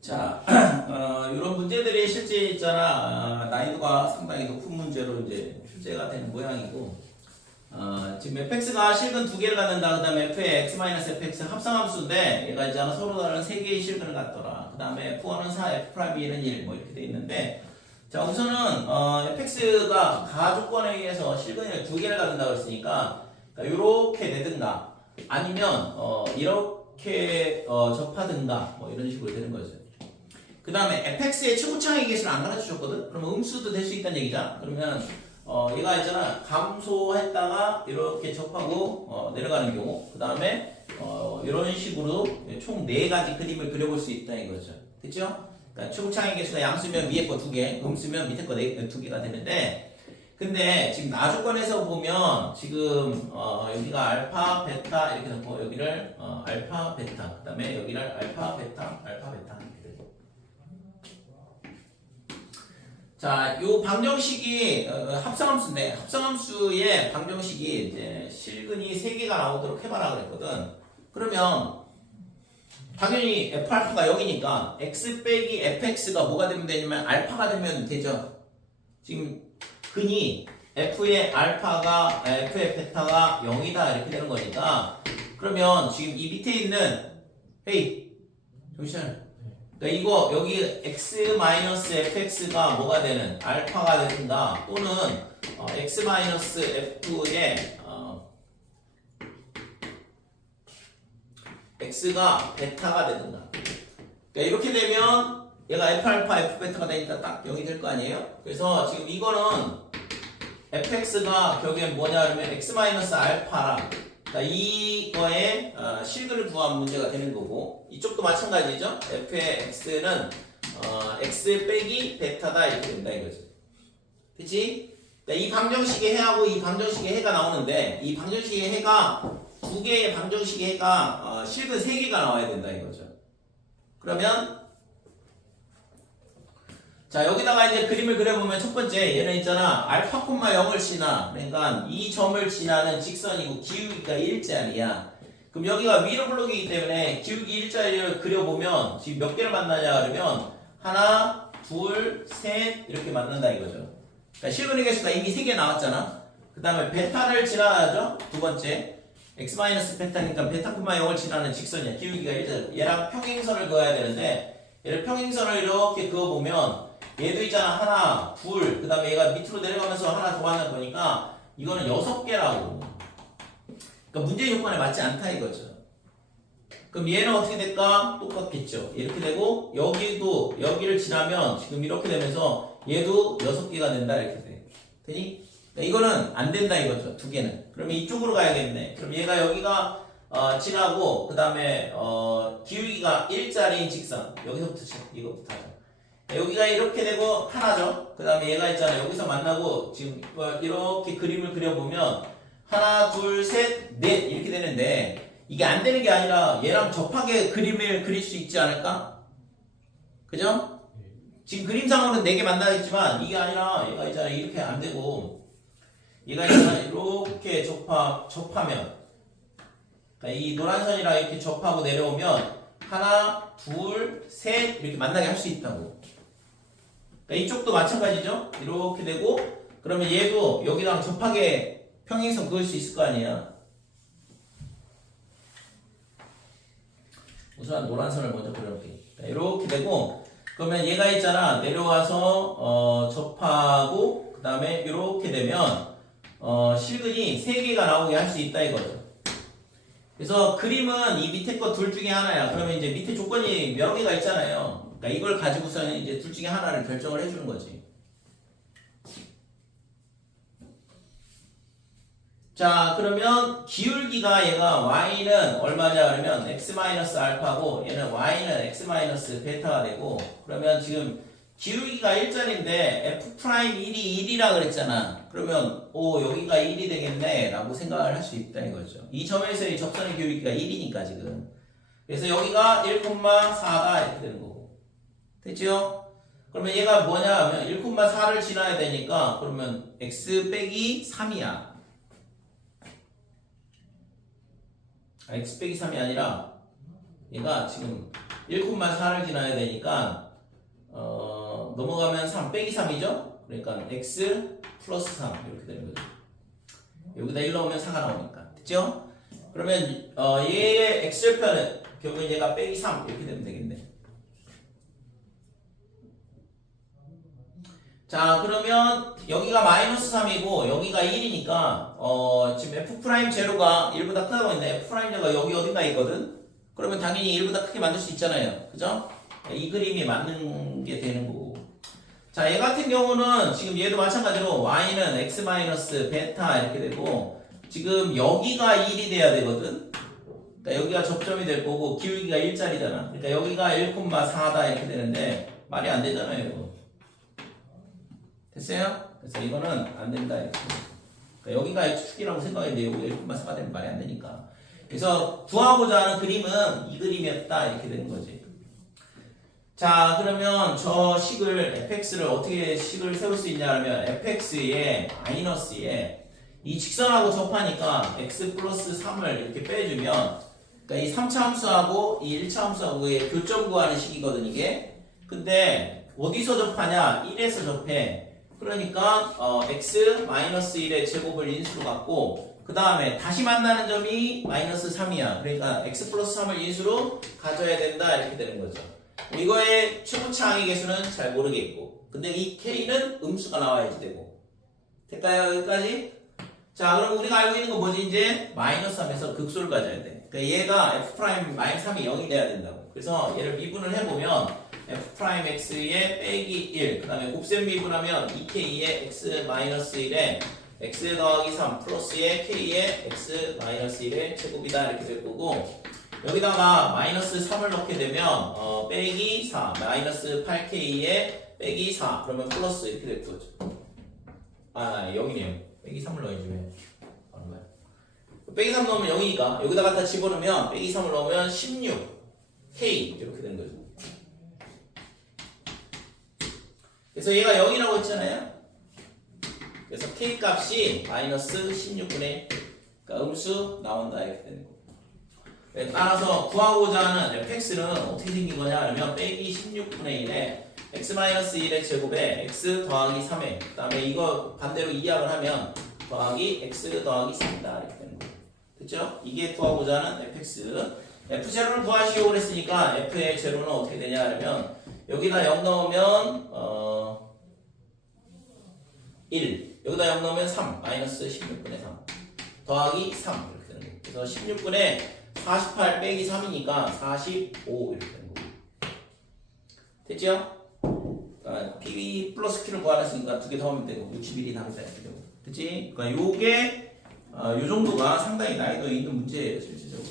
자, 이런 문제들이 실제 있잖아. 난이도가 상당히 높은 문제로 이제 출제가 된 모양이고, 지금 fx가 실근 두 개를 갖는다. 그 다음에 f의 x-fx 합성함수인데, 얘가 이제 서로 다른 세 개의 실근을 갖더라. 그 다음에 f1은 4, f'2는 1, 뭐 이렇게 돼 있는데, 자, 우선은, fx가 가조건에 의해서 실근을 두 개를 갖는다고 했으니까, 이렇게 되든가, 아니면, 이렇게, 접하든가, 뭐 이런 식으로 되는 거죠. 그 다음에 fx의 최고차의 계수를 안 가르쳐 줬거든? 그러면 음수도 될 수 있다는 얘기잖아. 그러면 얘가 있잖아. 감소했다가 이렇게 접하고 내려가는 경우. 그 다음에 이런 식으로 총 4가지 그림을 그려볼 수 있다는 거죠. 그쵸? 그러니까 최고차의 계수가 양수면 위에 거 2개, 음수면 밑에 거 2개가 되는데, 근데 지금 나조건에서 보면 지금 여기가 알파, 베타 이렇게 놓고 여기를 알파, 베타, 그 다음에 여기를 알파, 베타, 알파, 베타 이렇게 되고. 자, 요 방정식이 합성함수인데, 합성함수의 방정식이 이제 실근이 3개가 나오도록 해봐라 그랬거든. 그러면 당연히 f알파가 여기니까 x 빼기 fx가 뭐가 되면 되냐면 알파가 되면 되죠. 지금 근이 f의 알파가 f의 베타가 0이다 이렇게 되는 거니까, 그러면 지금 이 밑에 있는 헤이 정신, 그러니까 이거 여기 x-fx가 뭐가 되는 알파가 되든가, 또는 x-f의 x가 베타가 되든가. 그러니까 이렇게 되면 얘가 f알파 f베타가 되니까 딱 0이 될 거 아니에요? 그래서 지금 이거는 fx가 결국엔 뭐냐 그러면 x-알파랑, 그러니까 이거에 실근을 구한 문제가 되는 거고, 이쪽도 마찬가지죠. f의 x는 x 빼기 베타다 이렇게 된다 이거죠. 그치? 그러니까 이 방정식의 해하고 이 방정식의 해가 나오는데, 이 방정식의 해가 두 개의 방정식의 해가 실근 3개가 나와야 된다 이거죠. 그러면 자, 여기다가 이제 그림을 그려보면 첫 번째 얘는 있잖아. 알파, 0을 지나. 그러니까 이 점을 지나는 직선이고 기울기가 일자리야. 그럼 여기가 위로 블록이기 때문에 기울기 일자리를 그려보면 지금 몇 개를 만나냐 그러면 하나, 둘, 셋 이렇게 만난다 이거죠. 그러니까 실근의 개수가 이미 3개 나왔잖아. 그 다음에 베타를 지나야죠. 두 번째. x-베타니까 베타, 0을 지나는 직선이야. 기울기가 일자리. 얘랑 평행선을 그어야 되는데, 얘를 평행선을 이렇게 그어보면 얘도 있잖아. 하나, 둘, 그 다음에 얘가 밑으로 내려가면서 하나 더 하는 거니까 이거는 6개라고. 그러니까 문제 요건에 맞지 않다 이거죠. 그럼 얘는 어떻게 될까? 똑같겠죠. 이렇게 되고, 여기도 여기를 지나면 지금 이렇게 되면서 얘도 6개가 된다 이렇게 돼. 되니? 그러니까 이거는 안 된다 이거죠. 2개는. 그럼 이쪽으로 가야겠네. 그럼 얘가 여기가 지나고, 그 다음에 기울기가 일자리인 직선. 여기서부터 이거부터 하죠. 여기가 이렇게 되고 하나죠. 그 다음에 얘가 있잖아. 여기서 만나고 지금 이렇게 그림을 그려보면 하나, 둘, 셋, 넷 이렇게 되는데, 이게 안 되는 게 아니라 얘랑 접하게 그림을 그릴 수 있지 않을까? 그죠? 지금 그림상으로는 4개 만나겠지만 이게 아니라 얘가 있잖아. 이렇게 안 되고 얘가 이렇게 접하면 그러니까 이 노란 선이랑 이렇게 접하고 내려오면 하나, 둘, 셋 이렇게 만나게 할 수 있다고. 그러니까 이쪽도 마찬가지죠. 이렇게 되고 그러면 얘도 여기랑 접하게 평행선 그을 수 있을 거 아니야. 우선 노란 선을 먼저 그려볼게. 이렇게 되고 그러면 얘가 있잖아. 내려와서 접하고 그 다음에 이렇게 되면 실근이 3개가 나오게 할 수 있다 이거죠. 그래서 그림은 이 밑에 거 둘 중에 하나야. 그러면 이제 밑에 조건이 여러 개가 있잖아요. 그러니까 이걸 가지고서는 이제 둘 중에 하나를 결정을 해주는 거지. 자, 그러면 기울기가 얘가 y는 얼마냐 그러면 x-알파고 얘는 y는 x-베타가 되고 그러면 지금 기울기가 1짜리인데 f'1이 1이라 그랬잖아. 그러면 여기가 1이 되겠네 라고 생각을 할 수 있다 이거죠. 이 점에서의 접선의 기울기가 1이니까 지금. 그래서 여기가 1,4가 이렇게 되는 거고. 됐죠? 그러면 얘가 뭐냐 하면 1,4를 지나야 되니까 그러면 x 빼기 3이야. x 빼기 3이 아니라 얘가 지금 1,4를 지나야 되니까 넘어가면 3 빼기 3이죠? 그러니까 x 플러스 3 이렇게 되는 거죠. 여기다 1 넣으면 4가 나오니까. 됐죠? 그러면 얘의 x절편은 결국 얘가 빼기 3 이렇게 되면 되겠네. 자, 그러면 여기가 마이너스 3이고 여기가 1이니까 지금 f'0가 1보다 크다고 했네. f'0가 여기 어딘가 있거든. 그러면 당연히 1보다 크게 만들 수 있잖아요. 그죠? 이 그림이 맞는 게 되는 거고. 자, 얘 같은 경우는 지금 얘도 마찬가지로 y는 x-베타 이렇게 되고 지금 여기가 1이 돼야 되거든. 그러니까 여기가 접점이 될 거고 기울기가 1짜리잖아. 그러니까 여기가 1,4다 이렇게 되는데 말이 안 되잖아요, 이거. 됐어요? 그래서 이거는 안 된다 이렇게. 그러니까 여기가 x축이라고 생각했는데 여기 1,4가 되면 말이 안 되니까. 그래서 구하고자 하는 그림은 이 그림이었다 이렇게 되는 거지. 자, 그러면 저 식을 fx를 어떻게 식을 세울 수 있냐 하면 fx에 마이너스에 이 직선하고 접하니까 x 플러스 3을 이렇게 빼주면 그러니까 이 3차 함수하고 이 1차 함수하고의 교점 구하는 식이거든 이게. 근데 어디서 접하냐? 1에서 접해. 그러니까 x 마이너스 1의 제곱을 인수로 갖고 그 다음에 다시 만나는 점이 마이너스 3이야. 그러니까 x 플러스 3을 인수로 가져야 된다 이렇게 되는 거죠. 이거의 최고차 항의 개수는 잘 모르겠고 근데 이 k는 음수가 나와야지 되고. 될까요? 여기까지? 자, 그럼 우리가 알고 있는 건 뭐지? 이제 마이너스 3에서 극소를 가져야 돼. 그러니까 얘가 f'-3이 0이 돼야 된다고. 그래서 얘를 미분을 해보면 f'x에 빼기 1 그 다음에 곱셈 미분하면 2k의 x-1에 x 더하기 3 플러스의 k의 x-1의 제곱이다 이렇게 될 거고 여기다가 마이너스 3을 넣게 되면 빼기 4 마이너스 8k에 빼기 4 그러면 플러스 이렇게 될 거죠. 아 0이네요. 빼기 3을 넣어야지 왜 얼마야? 빼기 3 넣으면 0이니까 여기다 갖다 집어넣으면 빼기 3을 넣으면 16k 이렇게 되는 거죠. 그래서 얘가 0이라고 했잖아요. 그래서 k 값이 마이너스 16분의 1 그러니까 음수 나온다 이렇게 되는 거고. 따라서 구하고자 하는 fx는 어떻게 생긴 거냐 하면 빼기 16분의 1에 x-1의 제곱에 x 더하기 3에 그 다음에 이거 반대로 이항을 하면 더하기 x 더하기 3이다 이렇게 되는 거예요. 됐죠? 이게 구하고자 하는 fx. f0를 구하시오 그랬으니까 f의 제로는 어떻게 되냐 하면 여기다 0 넣으면 1 여기다 0 넣으면 3 마이너스 16분의 3 더하기 3 이렇게 되는 거예요. 그래서 16분의 48 빼기 3이니까 45 이렇게 되는 거고. 됐죠? PB 플러스 Q를 구하랬으니까 두 개 더 하면 되고 61이 답이다 이렇게 되고. 됐지? 그러니까 요게 요 정도가 상당히 난이도 있는 문제예요 실질적으로.